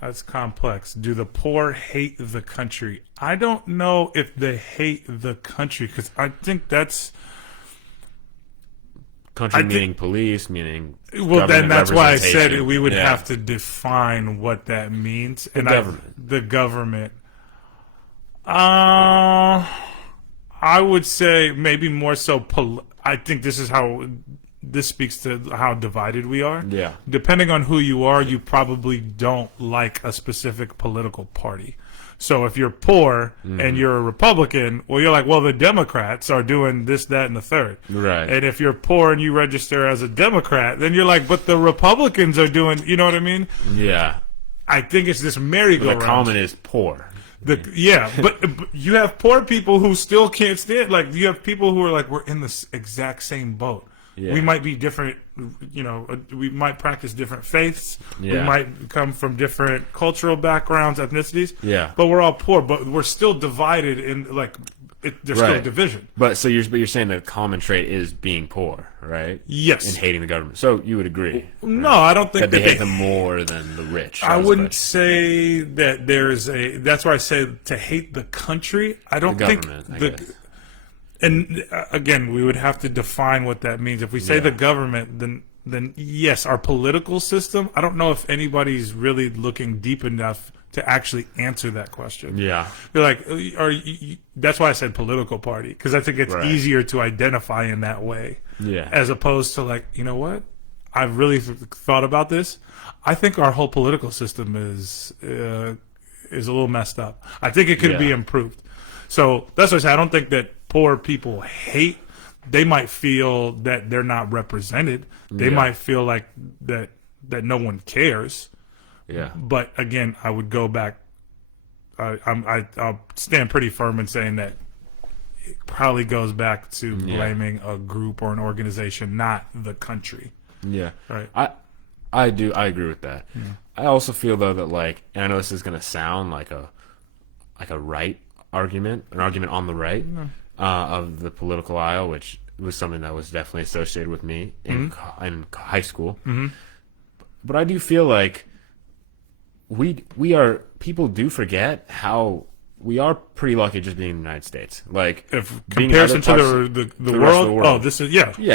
That's complex. Do the poor hate the country? I don't know if they hate the country, because I think that's country meaning police, meaning then that's why I said we would have to define what that means. The government. I would say maybe more so. I think this speaks to how divided we are. Yeah. Depending on who you are, you probably don't like a specific political party. So if you're poor and you're a Republican, well, you're like, well, the Democrats are doing this, that, and the third. Right. And if you're poor and you register as a Democrat, then you're like, but the Republicans are doing, you know what I mean? Yeah. I think it's this merry-go-round. The common is poor. But you have poor people who still can't stand. Like, you have people who are like, we're in the exact same boat. Yeah. We might be different, we might practice different faiths. Yeah. We might come from different cultural backgrounds, ethnicities. Yeah. But we're all poor. But we're still divided in, like, there's still division. But you're saying that the common trait is being poor, right? Yes. And hating the government. So you would agree? No, I don't think that they hate them more than the rich. I wouldn't say that there's a. That's why I said to hate the country. I don't think the. And again, we would have to define what that means. If we say the government, then yes, our political system. I don't know if anybody's really looking deep enough to actually answer that question. Yeah, they're like, that's why I said political party, because I think it's easier to identify in that way. Yeah, as opposed to like, you know what? I've really thought about this. I think our whole political system is a little messed up. I think it could be improved. So that's why I say I don't think that poor people hate. They might feel that they're not represented. They might feel like that no one cares. Yeah. But again, I would go back. I'll stand pretty firm in saying that it probably goes back to blaming a group or an organization, not the country. Yeah. Right. I agree with that. Yeah. I also feel though that, like, and I know this is going to sound like a right argument, an argument on the right of the political aisle, which was something that was definitely associated with me in high school. Mm-hmm. But I do feel like people do forget how we are pretty lucky just being in the United States. Like, if comparison to the world, oh, this is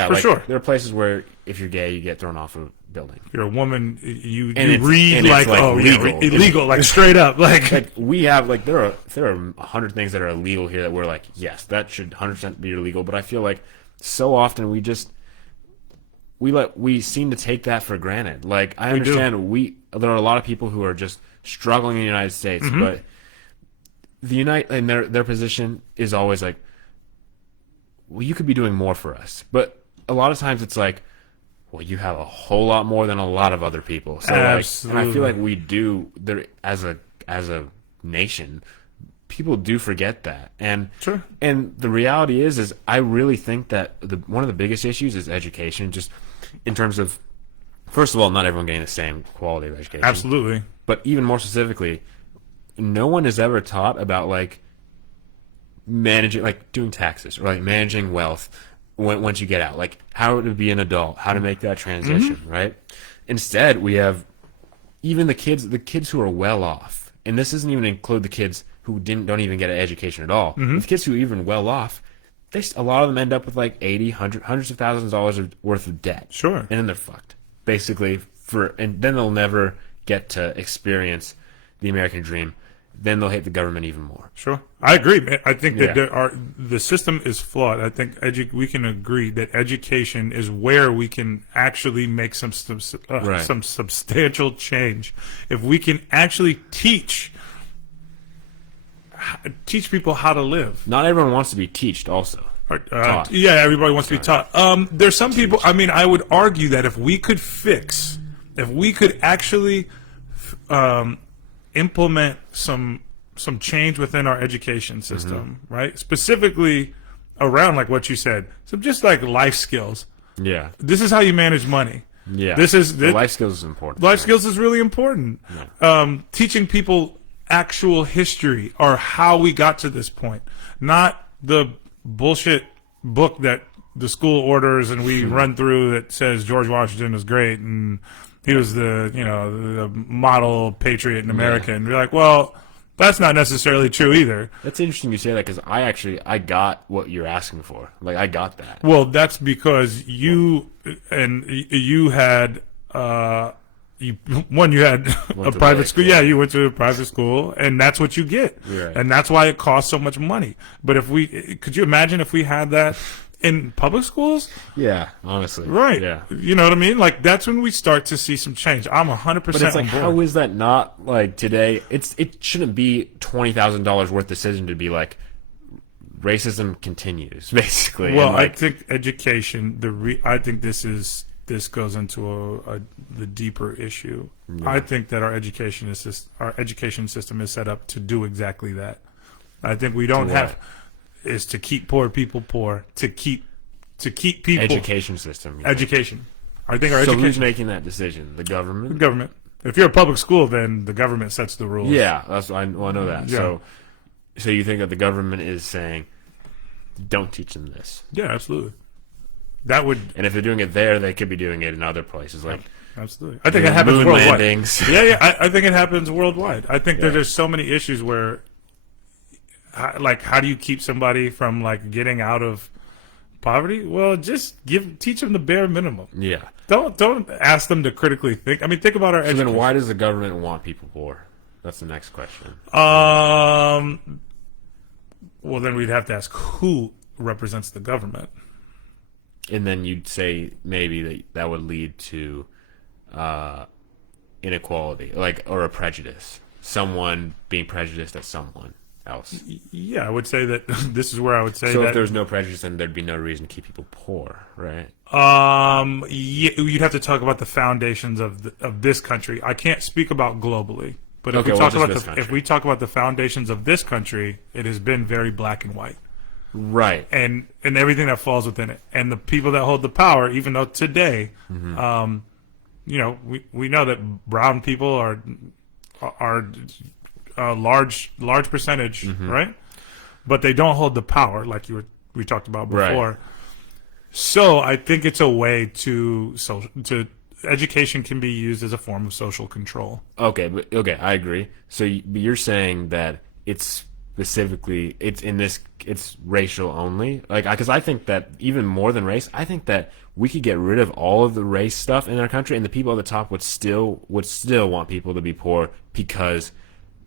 for sure. There are places where if you're gay, you get thrown off a building. If you're a woman, you read like illegal, like straight up. Like we have there are 100 things that are illegal here that we're like, yes, that should 100% be illegal. But I feel like so often we seem to take that for granted. Like, I understand there are a lot of people who are just struggling in the United States, but and their position is always like, well, you could be doing more for us. But a lot of times it's like, well, you have a whole lot more than a lot of other people. So and I feel like we do there as a nation. People do forget that, and the reality is I really think that one of the biggest issues is education. Just in terms of, first of all, not everyone getting the same quality of education. Absolutely. But even more specifically, no one is ever taught about managing, doing taxes, or managing wealth once you get out, how to be an adult, how to make that transition, right? Instead, we have even the kids who are well off, and this doesn't even include the kids who don't even get an education at all. The kids who are even well off, a lot of them end up with hundreds of thousands of dollars worth of debt. Sure. And then they're fucked, basically, and then they'll never get to experience the American dream, then they'll hate the government even more. Sure, I agree. I think that Yeah. the system is flawed. I think we can agree that education is where we can actually make some substantial change. If we can actually teach people how to live. Not everyone wants to be taught also. Taught. Yeah, everybody wants to be taught. There's some people. I mean, I would argue that if we could actually implement some change within our education system, right? Specifically around like what you said, some just like life skills. Yeah. This is how you manage money. Yeah. The life skills is important. Life skills is really important. Yeah. Teaching people actual history or how we got to this point, not the bullshit book that the school orders and we run through that says George Washington was great and he was the model patriot in America, and we're like, well, that's not necessarily true either. That's interesting you say that because I got what you're asking for. Like I got that. Well, that's because you had you had a private school. Yeah, you went to a private school, and that's what you get, Right. and that's why it costs so much money. But could you imagine if we had that in public schools? Yeah, honestly. Right. Yeah. You know what I mean? Like that's when we start to see some change. I'm 100% But it's like, on board. how is that not like today? It shouldn't be $20,000 worth decision to be like racism continues, basically. Well, And, like, I think education. I think this goes into the deeper issue. Yeah. I think that our education system is set up to do exactly that. I think we don't To have what? is to keep poor people poor, to keep people education system. you think. education. I think our So who's education making that decision? The government. government. If you're a public school, then the government sets the rules. Yeah, I know that. Yeah. So you think that the government is saying, don't teach them this, Yeah, absolutely. That would and if they're doing it there, they could be doing it in other places, like absolutely. I think it happens moon worldwide. landings. Yeah. I think it happens worldwide. I think that Yeah. there's so many issues where, like, how do you keep somebody from like getting out of poverty? Well, just teach them the bare minimum. Yeah. Don't ask them to critically think. I mean, think about our So education. then, why does the government want people poor? That's the next question. Well, then we'd have to ask who represents the government. And then you'd say maybe that would lead to inequality, like, or a prejudice. Someone being prejudiced at someone else. Yeah, I would say that this is where I would say So that. if there's no prejudice, then there'd be no reason to keep people poor, right? Yeah, you'd have to talk about the foundations of this country. I can't speak about globally, but if Okay, we well, talk just about this if country. we talk about the foundations of this country, it has been very black and white, Right. and everything that falls within it, and the people that hold the power. Even though today, we know that brown people are a large percentage, right? But they don't hold the power, like we talked about before. Right. So I think it's a way to education can be used as a form of social control. Okay, I agree. So but you're saying that it's specifically it's racial only, like because I think that even more than race, I think that we could get rid of all of the race stuff in our country, and the people at the top would still want people to be poor because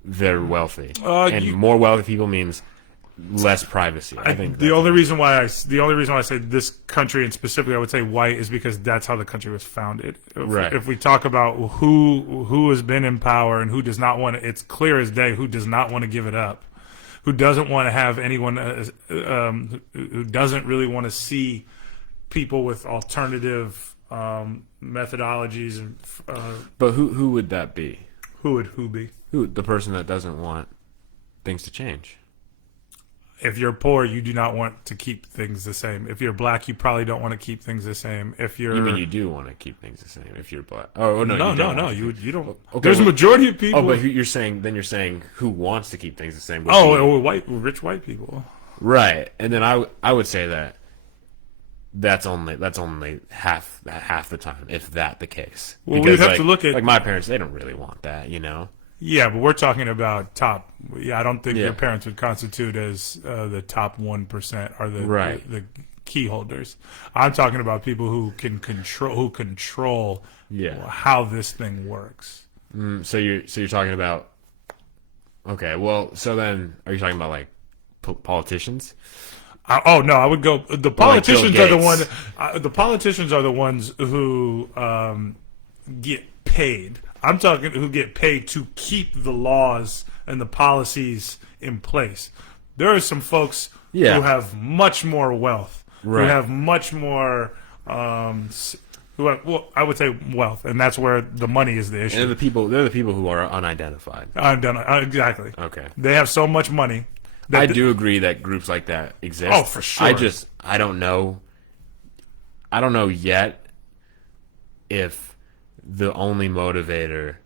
they're wealthy, and more wealthy people means less privacy. I think The only reason why I say this country and specifically I would say white is because that's how the country was founded. Right. If we talk about who has been in power and who does not want to, it's clear as day who does not want to give it up, who doesn't want to have anyone, who doesn't really want to see people with alternative methodologies and But who would that be? who be? Who, the person that doesn't want things to change? If you're poor, you do not want to keep things the same. If you're black, you probably don't want to keep things the same. If you're You mean you do want to keep things the same if you're black? Oh no, no, you don't. you don't. Okay, There's a well- majority of people. Oh, but you're saying who wants to keep things the same? would be- rich white people. right. And then I would say that that's only half the time, if that the case. Well, we'd have to look at- like my parents. They don't really want that, you know. Yeah, but we're talking about top. Yeah, I don't think your Yeah. parents would constitute as the top 1% or Right. the key holders. I'm talking about people who can control Yeah. how this thing works. So you're talking about, okay, well, so then are you talking about like politicians? Oh no, I would go. The Or like Bill politicians are the Gates? one. The politicians are the ones who get paid. I'm talking who get paid to keep the laws and the policies in place. There are some folks Yeah. who have much more wealth, who Right. have much more. Who have, well, I would say wealth, and that's where the money is the And issue. they're the people who are unidentified. I'm done. Exactly. Okay. They have so much money. That I do agree that groups like that exist. Oh, for sure. I don't know. I don't know yet if the only motivator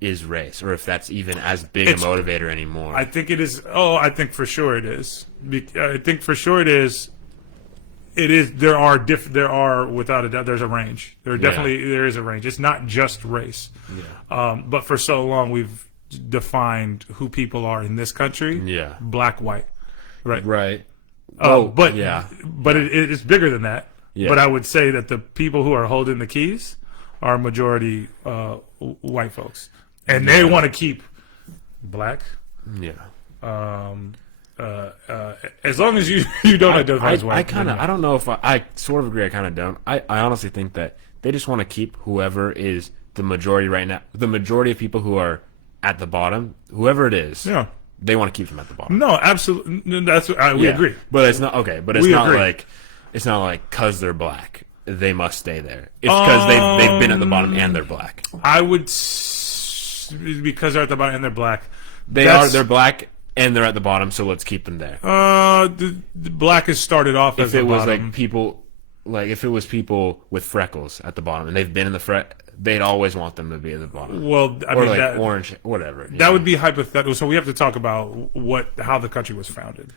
is race, or if that's even as big It's- a motivator anymore. I think it is. Oh, I think for sure it is. I think for sure it is. It is. There are There are without a doubt. There's a range. There is a range. It's not just race. Yeah. But for so long we've defined who people are in this country. Yeah. Black, white. Right. Right. Oh, But yeah. But it is bigger than that. Yeah. But I would say that the people who are holding the keys are majority white folks, and they want to keep black. Yeah. As long as you don't identify as white. I kind of, I don't know if I sort of agree. I kind of don't. I honestly think that they just want to keep whoever is the majority right now. The majority of people who are at the bottom, whoever it is, Yeah. they want to keep them at the bottom. No, absolutely. We Yeah. agree. But it's not okay. But it's We not agree. like because they're black, they must stay there. It's because they've been at the bottom and they're black. I would because they're at the bottom and they're black. They're black and they're at the bottom, so let's keep them there. The black has started off as If the it was bottom. like people, like if it was people with freckles at the bottom and they've been in the they'd always want them to be at the bottom. Well, I Or mean like that, orange, whatever. that would be hypothetical. So we have to talk about how the country was founded.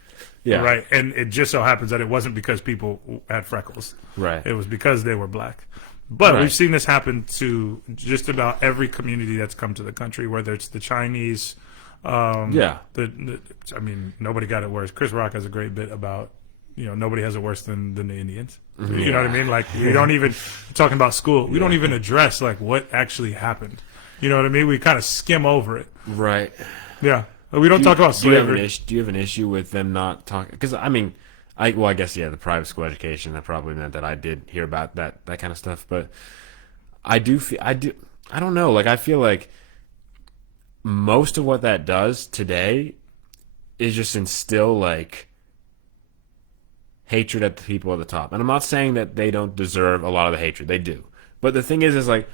Yeah. Right. And it just so happens that it wasn't because people had freckles. Right. It was because they were black. But Right. we've seen this happen to just about every community that's come to the country, whether it's the Chinese. Yeah. I mean, nobody got it worse. Chris Rock has a great bit about, nobody has it worse than the Indians. You know what I mean? Like, we don't even, talking about school, we don't even address, like, what actually happened. You know what I mean? We kind of skim over it. Right. Yeah. We don't talk about Do you have slavery. do you have an issue with them not talking? Because I mean, I guess the private school education, that probably meant that I did hear about that kind of stuff. But I don't know. Like, I feel like most of what that does today is just instill like hatred at the people at the top. And I'm not saying that they don't deserve a lot of the hatred. They do. But the thing is like,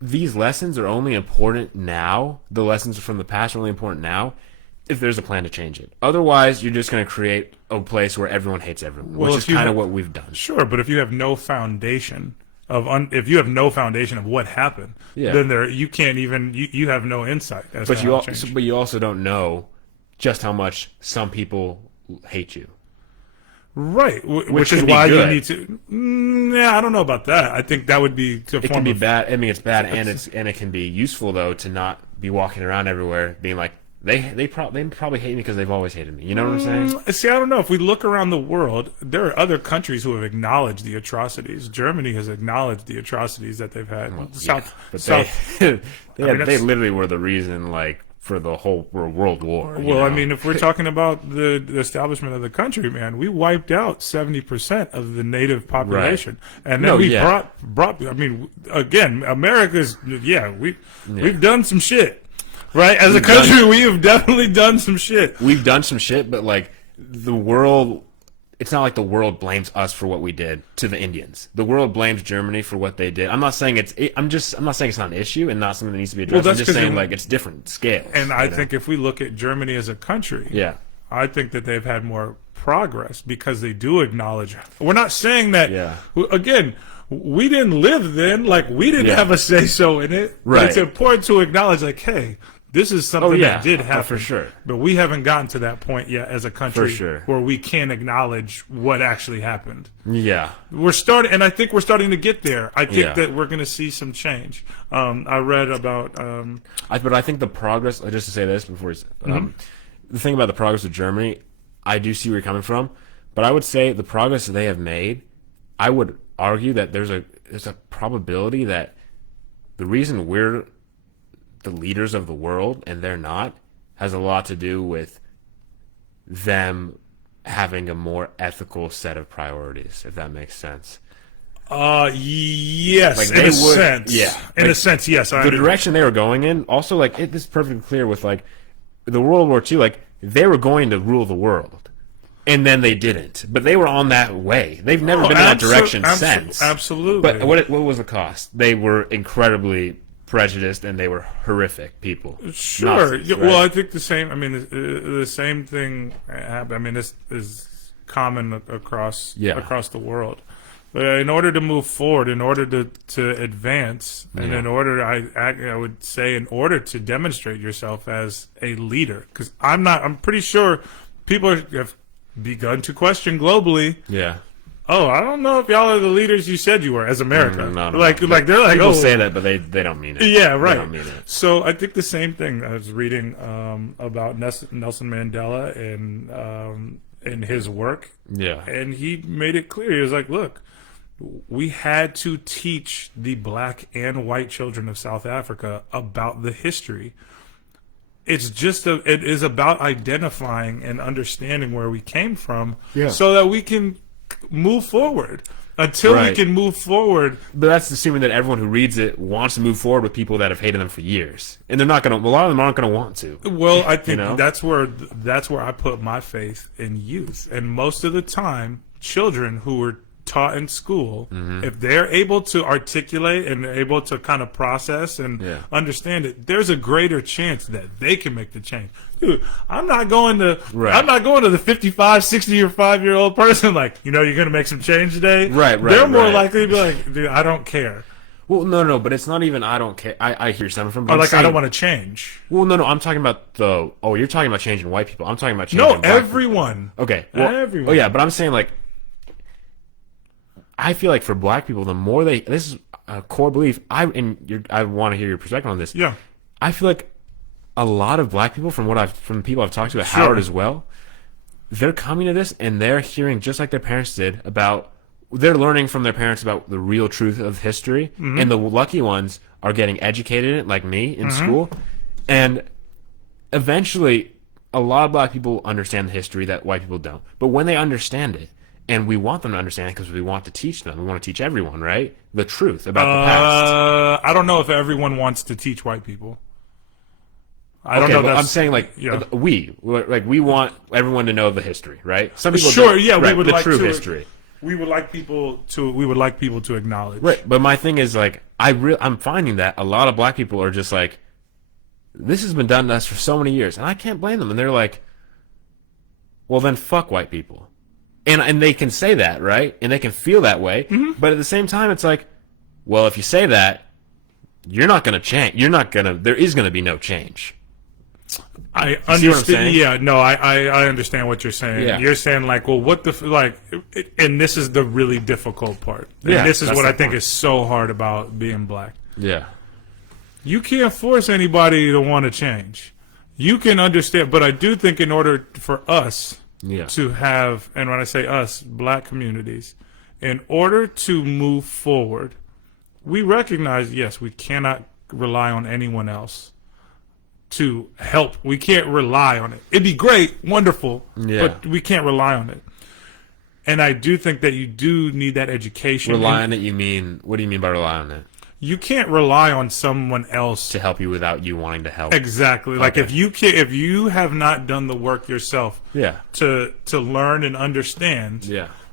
these lessons are only important now. The lessons from the past are only important now if there's a plan to change it. Otherwise, you're just going to create a place where everyone hates everyone, Well, which is kind of what we've done. Sure, but if you have no foundation if you have no foundation of what happened, Yeah. then you can't even you have no insight as to how it changed. But you also don't know just how much some people hate you. Right, which is can be why you good. need to. Yeah, I don't know about that. I think that would be to a It form can be of bad. I mean, it's bad, and it can be useful though to not be walking around everywhere being like they probably hate me because they've always hated me. You know what I'm saying? See, I don't know. If we look around the world, there are other countries who have acknowledged the atrocities. Germany has acknowledged the atrocities that they've had. They literally were the reason, like, for the whole World War. you Well, I know? mean, if we're talking about the establishment of the country, man, we wiped out 70% of the native population, and then brought. I mean, again, America's we've done some shit, right? As a country, we have definitely done some shit. We've done some shit, but like the world, it's not like the world blames us for what we did to the Indians. The world blames Germany for what they did. I'm not saying I'm not saying it's not an issue and not something that needs to be addressed. Well, I'm that's just 'cause saying like it's different scales. And I think if we look at Germany as a country, yeah, I think that they've had more progress because they do acknowledge. We're not saying that. Yeah. Again, we didn't live then. Like, we didn't Yeah. have a say so in it. But Right. it's important to acknowledge, like, hey, this is something that did happen for sure. But we haven't gotten to that point yet as a country For sure. where we can acknowledge what actually happened. Yeah. We're starting, and I think we're starting to get there. I think Yeah. that we're going to see some change. I read about. But I think the progress. Just to say this before, the thing about the progress of Germany, I do see where you're coming from, but I would say the progress that they have made, I would argue that there's a probability that the reason we're the leaders of the world and they're not has a lot to do with them having a more ethical set of priorities, if that makes sense. Yes, Like, in they a would- sense. yeah. In Like, a sense, yes. The direction they were going in, also, like, this is perfectly clear with, like, the World War II, like, they were going to rule the world. And then they didn't. But they were on that way. They've never been in that direction since. Absolutely. But what was the cost? They were incredibly prejudiced and they were horrific people. Sure. Nazis, Yeah, right? well, I think the same. I mean, the same thing happened. I mean, this is common across the world. But in order to move forward, in order to advance, and in order, I would say, in order to demonstrate yourself as a leader, because I'm pretty sure people have begun to question globally. Yeah. Oh, I don't know if y'all are the leaders you said you were as America. No. Like they're like, People say that, but they don't mean it. Yeah, right. They don't mean it. So I think the same thing. I was reading about Nelson Mandela and his work. Yeah. And he made it clear. He was like, look, we had to teach the black and white children of South Africa about the history. It is about identifying and understanding where we came from so that we can move forward. Until we can move forward. But that's assuming that everyone who reads it wants to move forward with people that have hated them for years. And they're not going to, a lot of them aren't going to want to. Well, I think that's where I put my faith in youth. And most of the time, children who were taught in school, if they're able to articulate and able to kind of process and understand it, there's a greater chance that they can make the change. Dude, I'm not going to the 55, 60 or 5-year-old person like, you're going to make some change today. Right. They're more likely to be like, dude, I don't care. Well, no, but it's not even I don't care. I hear something from. Or like, I don't want to change. Well, no, I'm talking about you're talking about changing white people. I'm talking about changing black everyone. People. Okay. Well, everyone. Oh yeah, but I'm saying like, I feel like for black people, the more this is a core belief. I want to hear your perspective on this. Yeah. I feel like a lot of black people, from the people I've talked to at Howard as well, they're coming to this and they're hearing just like their parents did they're learning from their parents about the real truth of history, and the lucky ones are getting educated in it, like me in school, and eventually a lot of black people understand the history that white people don't. But when they understand it, and we want them to understand it because we want to teach them. We want to teach everyone, right? The truth about the past. I don't know if everyone wants to teach white people. I don't know. I'm saying we want everyone to know the history, right? Some people we would the like true to, history. We would like people to acknowledge. Right, but my thing is like I'm finding that a lot of black people are just like, this has been done to us for so many years, and I can't blame them. And they're like, well then fuck white people. And they can say that, right? And they can feel that way. But at the same time, it's like, well, if you say that, you're not going to change. There is going to be no change. I understand. Yeah, no, I understand what you're saying. Yeah. You're saying like, well, and this is the really difficult part. And this is what I think is so hard about being black. Yeah. You can't force anybody to want to change. You can understand, but I do think in order for us to have, and when I say us, black communities, in order to move forward, we recognize, yes, we cannot rely on anyone else to help. We can't rely on it. It'd be great, wonderful, but we can't rely on it. And I do think that you do need that education. Rely on it, what do you mean by rely on it? You can't rely on someone else to help you without you wanting to help. Exactly. Like if you have not done the work yourself, to learn and understand,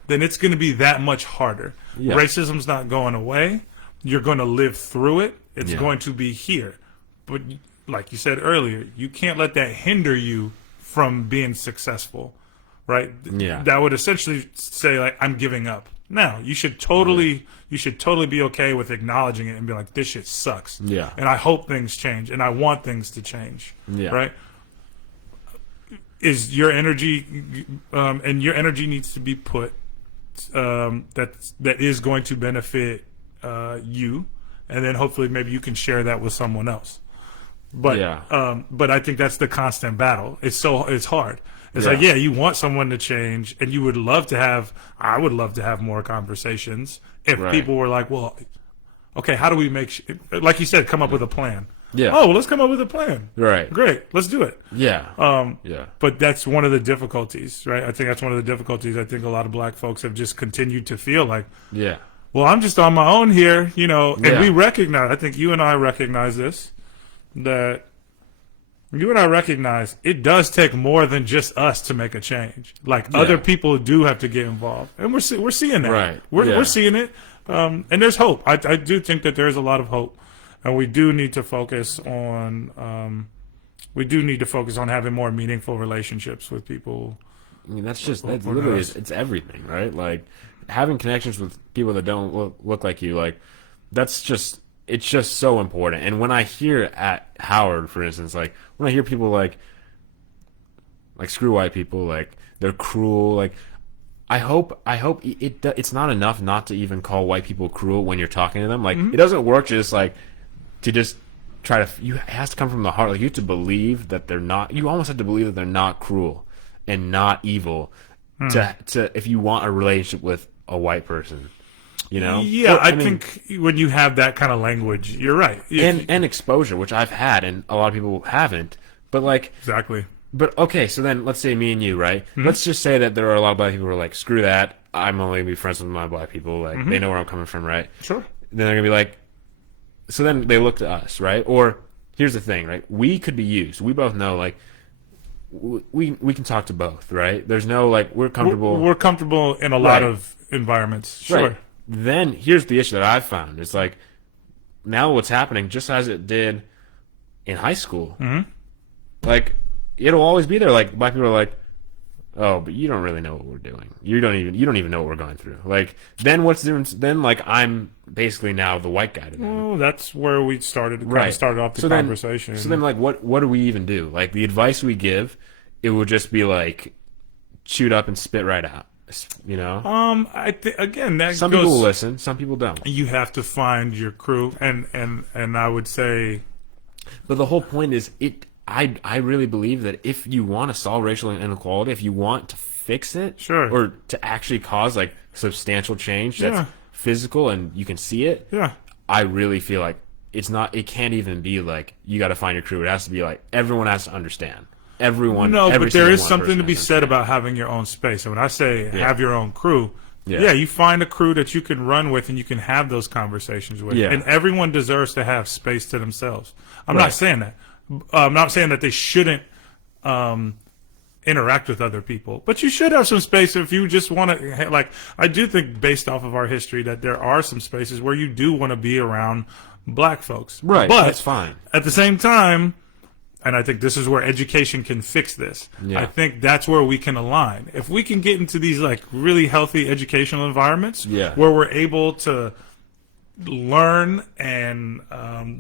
then it's going to be that much harder. Racism's not going away. You're going to live through it. It's going to be here. But like you said earlier, you can't let that hinder you from being successful, right? Yeah. That would essentially say like, I'm giving up. No, you should totally be okay with acknowledging it and be like, this shit sucks. Yeah. And I hope things change and I want things to change. Yeah. Right? Is your energy and your energy needs to be put that is going to benefit you, and then hopefully maybe you can share that with someone else. But but I think that's the constant battle. It's hard. It's like, you want someone to change, and you would love to have. I would love to have more conversations if people were like, well, okay, how do we like you said, come up with a plan? Yeah. Oh, well, let's come up with a plan. Right. Great. Let's do it. Yeah. Yeah. But that's one of the difficulties, right? I think that's one of the difficulties. I think a lot of black folks have just continued to feel like, Yeah. well, I'm just on my own here, and Yeah. we recognize, I think you and I recognize this, that you and I recognize it does take more than just us to make a change. Like other people do have to get involved. And we're seeing that. Right. We're seeing it. And there's hope. I do think that there's a lot of hope. And we do need to focus on having more meaningful relationships with people. I mean, that's literally, it's everything, right? Like, having connections with people that don't look like you, like, it's just so important. And when I hear at Howard, for instance, like, when I hear people like screw white people, like, they're cruel, like, I hope it's not enough not to even call white people cruel when you're talking to them. Like, it doesn't work just like to just try to. It has to come from the heart. Like, you have to believe that they're not. You almost have to believe that they're not cruel and not evil to if you want a relationship with a white person. Yeah, I think when you have that kind of language, you're right. And exposure, which I've had, and a lot of people haven't. But like exactly. But okay, so then let's say me and you, right? Let's just say that there are a lot of black people who are like, screw that. I'm only gonna be friends with my black people. Like, they know where I'm coming from, right? Sure. Then they're gonna be like, so then they look to us, right? Or here's the thing, right? We could be used. We both know, like, we can talk to both, right? There's no like we're comfortable. We're comfortable in a lot of environments. Sure. Right. Then here's the issue that I've found. It's like now what's happening, just as it did in high school. Like, it'll always be there. Like, black people are like, oh, but you don't really know what we're doing. You don't even know what we're going through. Like, then what's the difference? Then, like, I'm basically now the white guy to them. Well, that's where we started. Right. Started off the conversation. So then, like, what do we even do? Like, the advice we give, it would just be like, shoot up and spit right out. I think again that some people will listen, some people don't. You have to find your crew, and I would say, but the whole point is I really believe that if you want to solve racial inequality, if you want to fix it, sure, or to actually cause like substantial change that's physical and you can see it, I really feel like it can't even be like you got to find your crew. It has to be like everyone has to understand. Everyone. No, but there is something to be said about having your own space. And when I say have your own crew, you find a crew that you can run with and you can have those conversations with. And everyone deserves to have space to themselves. I'm not saying that. I'm not saying that they shouldn't interact with other people, but you should have some space if you just want to. Like, I do think, based off of our history, that there are some spaces where you do want to be around black folks. Right, but that's fine. At the same time, and I think this is where education can fix this. I think that's where we can align. If we can get into these like really healthy educational environments where we're able to learn and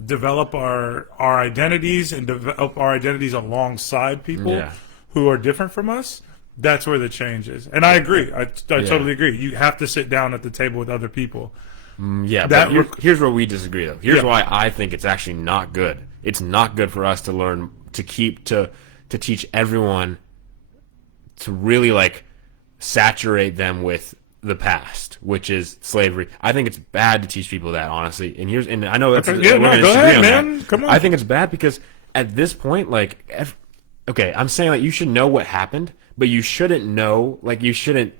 develop our identities and develop our identities alongside people who are different from us, that's where the change is. And I agree. I totally agree. You have to sit down at the table with other people. But here's where we disagree, though. Here's why I think it's actually not good. It's not good for us to learn to teach everyone to really like saturate them with the past, which is slavery. I think it's bad to teach people that, honestly. And I know that's go ahead, man. Come on. I think it's bad because at this point, like, I'm saying like you should know what happened, but you shouldn't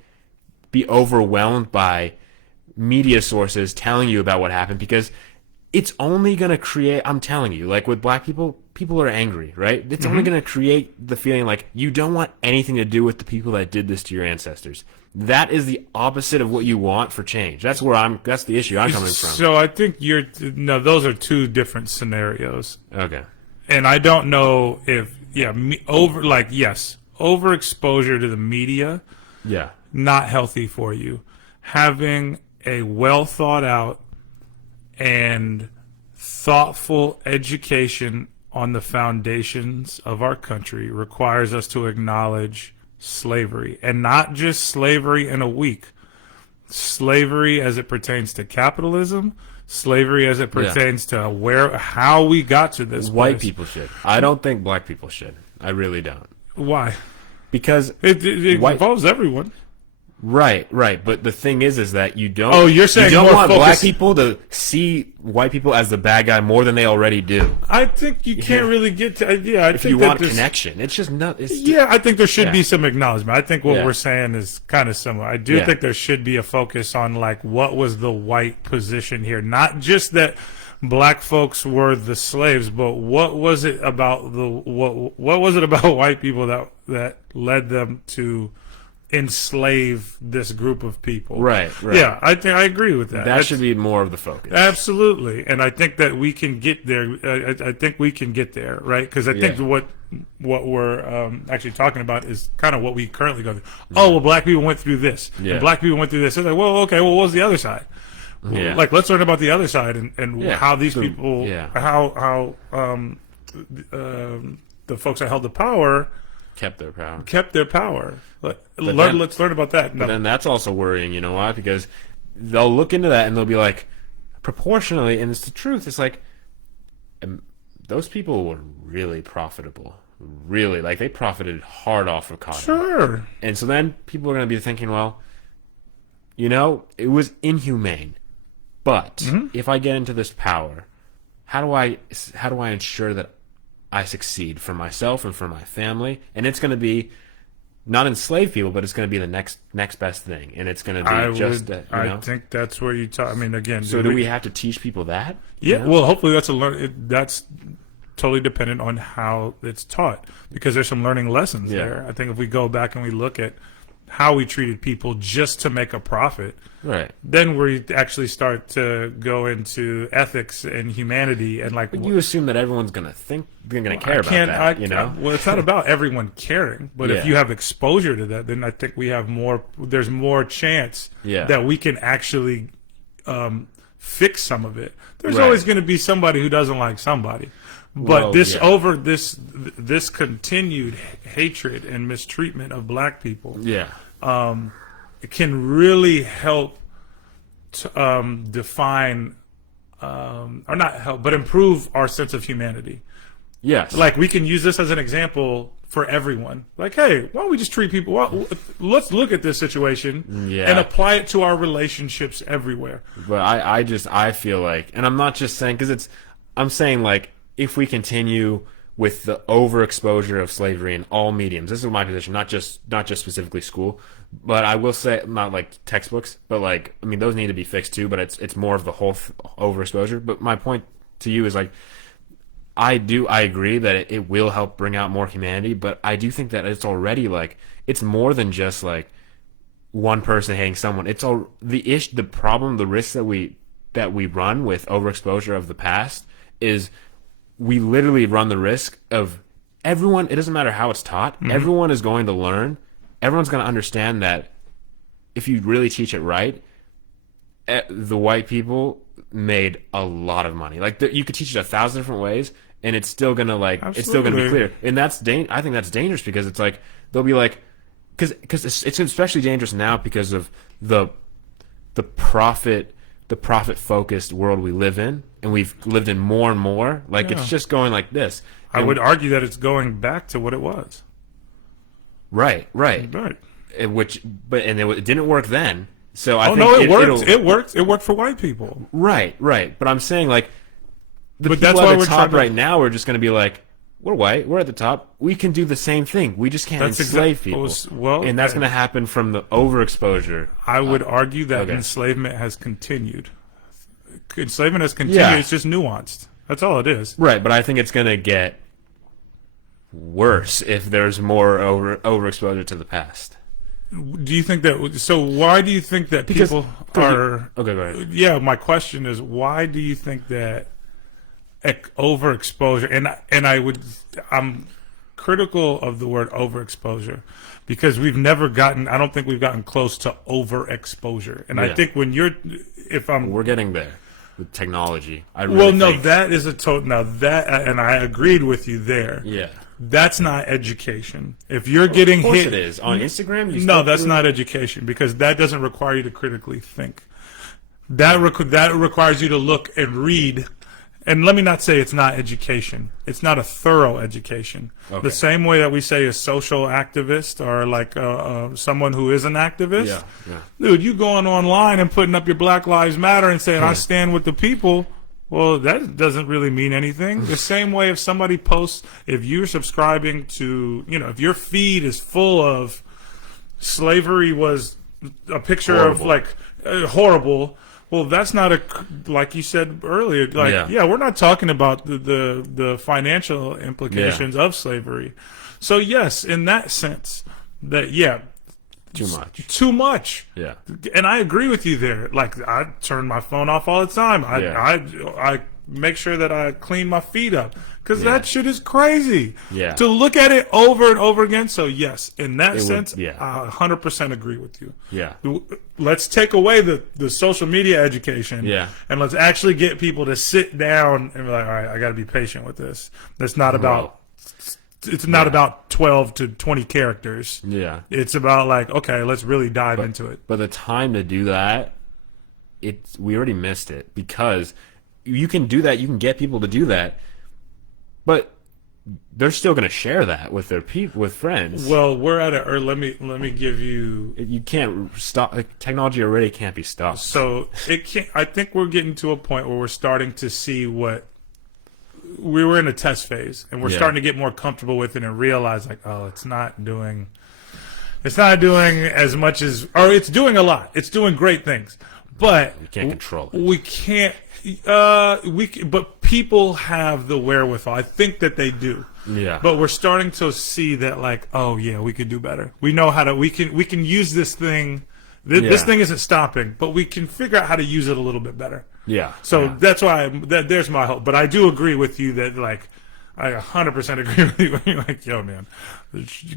be overwhelmed by media sources telling you about what happened, because it's only going to create, I'm telling you, like with black people are angry, right? It's only going to create the feeling like you don't want anything to do with the people that did this to your ancestors. That is the opposite of what you want for change. That's the issue I'm coming from. So I think those are two different scenarios. Okay. And I don't know if, overexposure to the media, not healthy for you. Having a well thought out and thoughtful education on the foundations of our country requires us to acknowledge slavery, and not just slavery in a week. Slavery as it pertains to capitalism, slavery as it pertains to how we got to this White place. people should. I don't think black people should. I really don't. Why? Because it involves everyone. Right, right. But the thing is that you don't. Oh, you're saying you don't more want focus- black people to see white people as the bad guy more than they already do. I think you can't really get to. Yeah, I If think you that want there's- connection, it's just not. It's Yeah, I think there should Yeah. be some acknowledgement. I think what Yeah. we're saying is kind of similar. I do Yeah. think there should be a focus on like what was the white position here, not just that black folks were the slaves, but what was it about what was it about white people that led them to enslave this group of people? Right, right. Yeah, I think I agree with that. that should be more of the focus. Absolutely, and I think that we can get there. I think we can get there, right? Because I think Yeah. what we're actually talking about is kind of what we currently go through. Oh, well, black people went through this, Yeah. and black people went through this. It's like, well, okay, well, what was the other side? Yeah. Like, let's learn about the other side and Yeah. how these So, people, yeah. how the folks that held the power Kept their power. kept their power. then- Let's learn about that. But then that's also worrying, you know why? Because they'll look into that and they'll be like, proportionally, and it's the truth. It's like, those people were really profitable. Really. Like, they profited hard off of cotton. Sure. And so then people are going to be thinking, well, you know, it was inhumane. But if I get into this power, how do I ensure that I succeed for myself and for my family? And it's going to be not enslave people, but it's going to be the next best thing, and it's going to be I think that's where you talk. I mean, again, So do we have to teach people that? Yeah, You know? well, hopefully that's totally dependent on how it's taught, because there's some learning lessons Yeah. there. I think if we go back and we look at how we treated people just to make a profit, Right. then we actually start to go into ethics and humanity and like. But you assume that everyone's going to care about that, you know? Well, it's not about everyone caring, but if Yeah. you have exposure to that, then I think we have more. There's more chance Yeah. that we can actually fix some of it. There's Right. always going to be somebody who doesn't like somebody, but Well, this continued hatred and mistreatment of black people Yeah. it can really help to, define or not help, but improve our sense of humanity. Yes. Like, we can use this as an example for everyone. Like, hey, why don't we just treat people well? Let's look at this situation Yeah. and apply it to our relationships everywhere. But I feel like, and I'm not just saying, because I'm saying, like, if we continue with the overexposure of slavery in all mediums, this is my position, not just specifically school, but I will say, not like textbooks, but like, I mean, those need to be fixed too, but it's more of the whole overexposure. But my point to you is, like, I agree that it will help bring out more humanity, but I do think that it's already, like, it's more than just like one person hating someone. It's all the problem, the risk that we run with overexposure of the past is we literally run the risk of everyone. It doesn't matter how it's taught. Everyone is going to learn. Everyone's going to understand that if you really teach it right, the white people made a lot of money. Like, you could teach it 1,000 different ways, and it's still gonna it's still gonna be Absolutely. clear. And I think that's dangerous, because it's like they'll be like, because it's especially dangerous now because of the profit focused world we live in, and we've lived in more and more. Like, Yeah. it's just going like this. I would argue that it's going back to what it was. Right. Right. It didn't work then. So I Oh think no, it worked. it'll- It worked. It worked for white people. Right. But I'm saying, like, the But people that's why at we're the top trying to- right now are just going to be like, we're white, we're at the top, we can do the same thing. We just can't That's enslave exact- people. well, and that's going to happen from the overexposure. I would argue that okay. enslavement has continued. Enslavement has continued. Yeah. It's just nuanced. That's all it is. Right, but I think it's going to get worse if there's more overexposure to the past. Do you think that? So why do you think that Because- people because are? Okay, go ahead. Yeah, my question is, why do you think that overexposure? I'm critical of the word overexposure because I don't think we've gotten close to overexposure. And I Yeah. think We're getting there with technology. I really well, no, think. that is a total. Now that, and I agreed with you there. Yeah. That's not education. If you're getting Of course hit, it is. On Instagram, you no, still that's do- not education because that doesn't require you to critically think. That requires you to look and read and let me not say it's not education. It's not a thorough education. Okay. The same way that we say a social activist or like someone who is an activist. Yeah, yeah. Dude, you going online and putting up your Black Lives Matter and saying, I stand with the people. Well, that doesn't really mean anything. The same way if somebody posts, if you're subscribing to, if your feed is full of slavery was a picture Horrible. of like horrible. Well, that's not like you said earlier. Like, yeah, we're not talking about the financial implications of slavery. So yes, in that sense, that too much. Yeah, and I agree with you there. Like, I turn my phone off all the time. I make sure that I clean my feed up because that shit is crazy. Yeah, to look at it over and over again. So yes, in that sense, I 100% agree with you. Yeah, let's take away the social media education. Yeah, and let's actually get people to sit down and be like, all right, I got to be patient with this. That's not about. It's not about 12 to 20 characters. Yeah, it's about like, okay, let's really dive into it. But the time to do that, we already missed it, because you can do that. You can get people to do that, but they're still going to share that with their with friends. Well, we're at it. Or let me give you. You can't stop. Technology already can't be stopped. So it can't. I think we're getting to a point where we're starting to see what. We were in a test phase, and we're starting to get more comfortable with it and realize, like, oh, it's not doing as much as, or it's doing a lot. It's doing great things, but we can't control it. We can't. But people have the wherewithal. I think that they do. Yeah. But we're starting to see that, like, oh yeah, we could do better. We know how to. We can use this thing. This thing isn't stopping, but we can figure out how to use it a little bit better. Yeah. So that's why there's my hope. But I do agree with you that, like, I 100% agree with you. You're like, yo, man,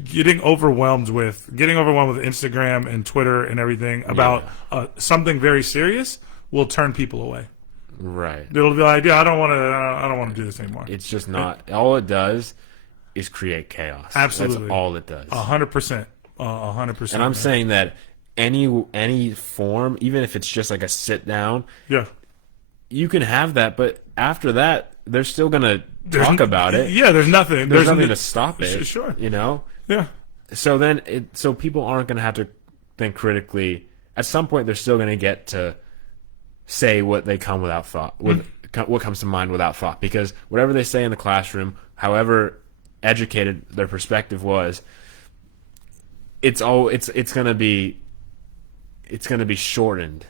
getting overwhelmed with Instagram and Twitter and everything about something very serious will turn people away. Right. It'll be like, yeah, I don't want to do this anymore. It's just not. All it does is create chaos. Absolutely. That's all it does. 100%. 100%. And I'm saying that any form, even if it's just like a sit down, you can have that, but after that, they're still gonna talk about it. Yeah, there's nothing. There's nothing to stop it. Sure. You know. Yeah. So then, so people aren't gonna have to think critically. At some point, they're still gonna get to say what they come without thought, what comes to mind without thought, because whatever they say in the classroom, however educated their perspective was, it's gonna be shortened.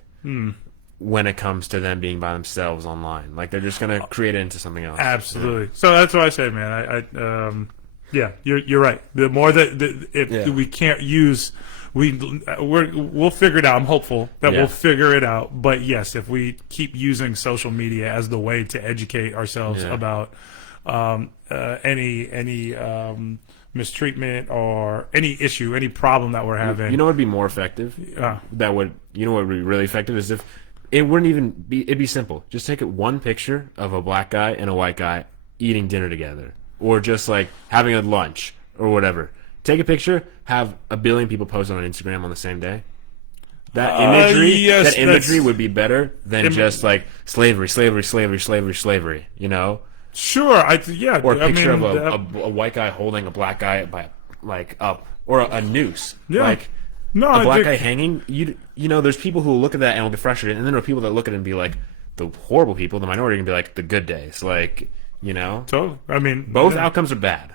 When it comes to them being by themselves online, like they're just gonna create it into something else. Absolutely. So that's what I say, man. You're right. The more that we can't use, we'll figure it out. I'm hopeful that we'll figure it out. But yes, if we keep using social media as the way to educate ourselves about any mistreatment or any issue, any problem that we're having, you know, what would be more effective. What would be really effective is if. It wouldn't even be. It'd be simple. Just take one picture of a black guy and a white guy eating dinner together, or just like having a lunch or whatever. Take a picture. Have 1 billion people post on Instagram on the same day. That imagery would be better than just like slavery. You know. Sure. Or a picture of a white guy holding a black guy by up, or a noose. Yeah. Like. No, a black guy hanging. You know, there's people who will look at that and will get frustrated, and then there are people that look at it and be like, the horrible people, the minority, can be like the good days, like, you know. So I mean, both outcomes are bad.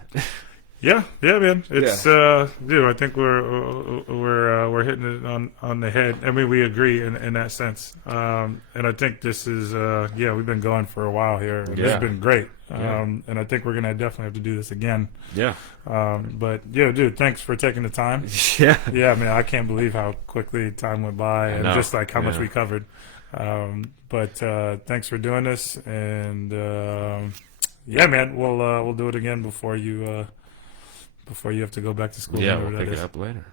Yeah, man. It's dude, I think we're hitting it on the head. I mean, we agree in that sense. And I think this is we've been going for a while here. It's been great. And I think we're gonna definitely have to do this again. Yeah. But yeah, dude, thanks for taking the time. Yeah. Yeah, man, I can't believe how quickly time went by and just like how much we covered. But thanks for doing this, and man, we'll do it again before you have to go back to school. Yeah, we'll pick it up later.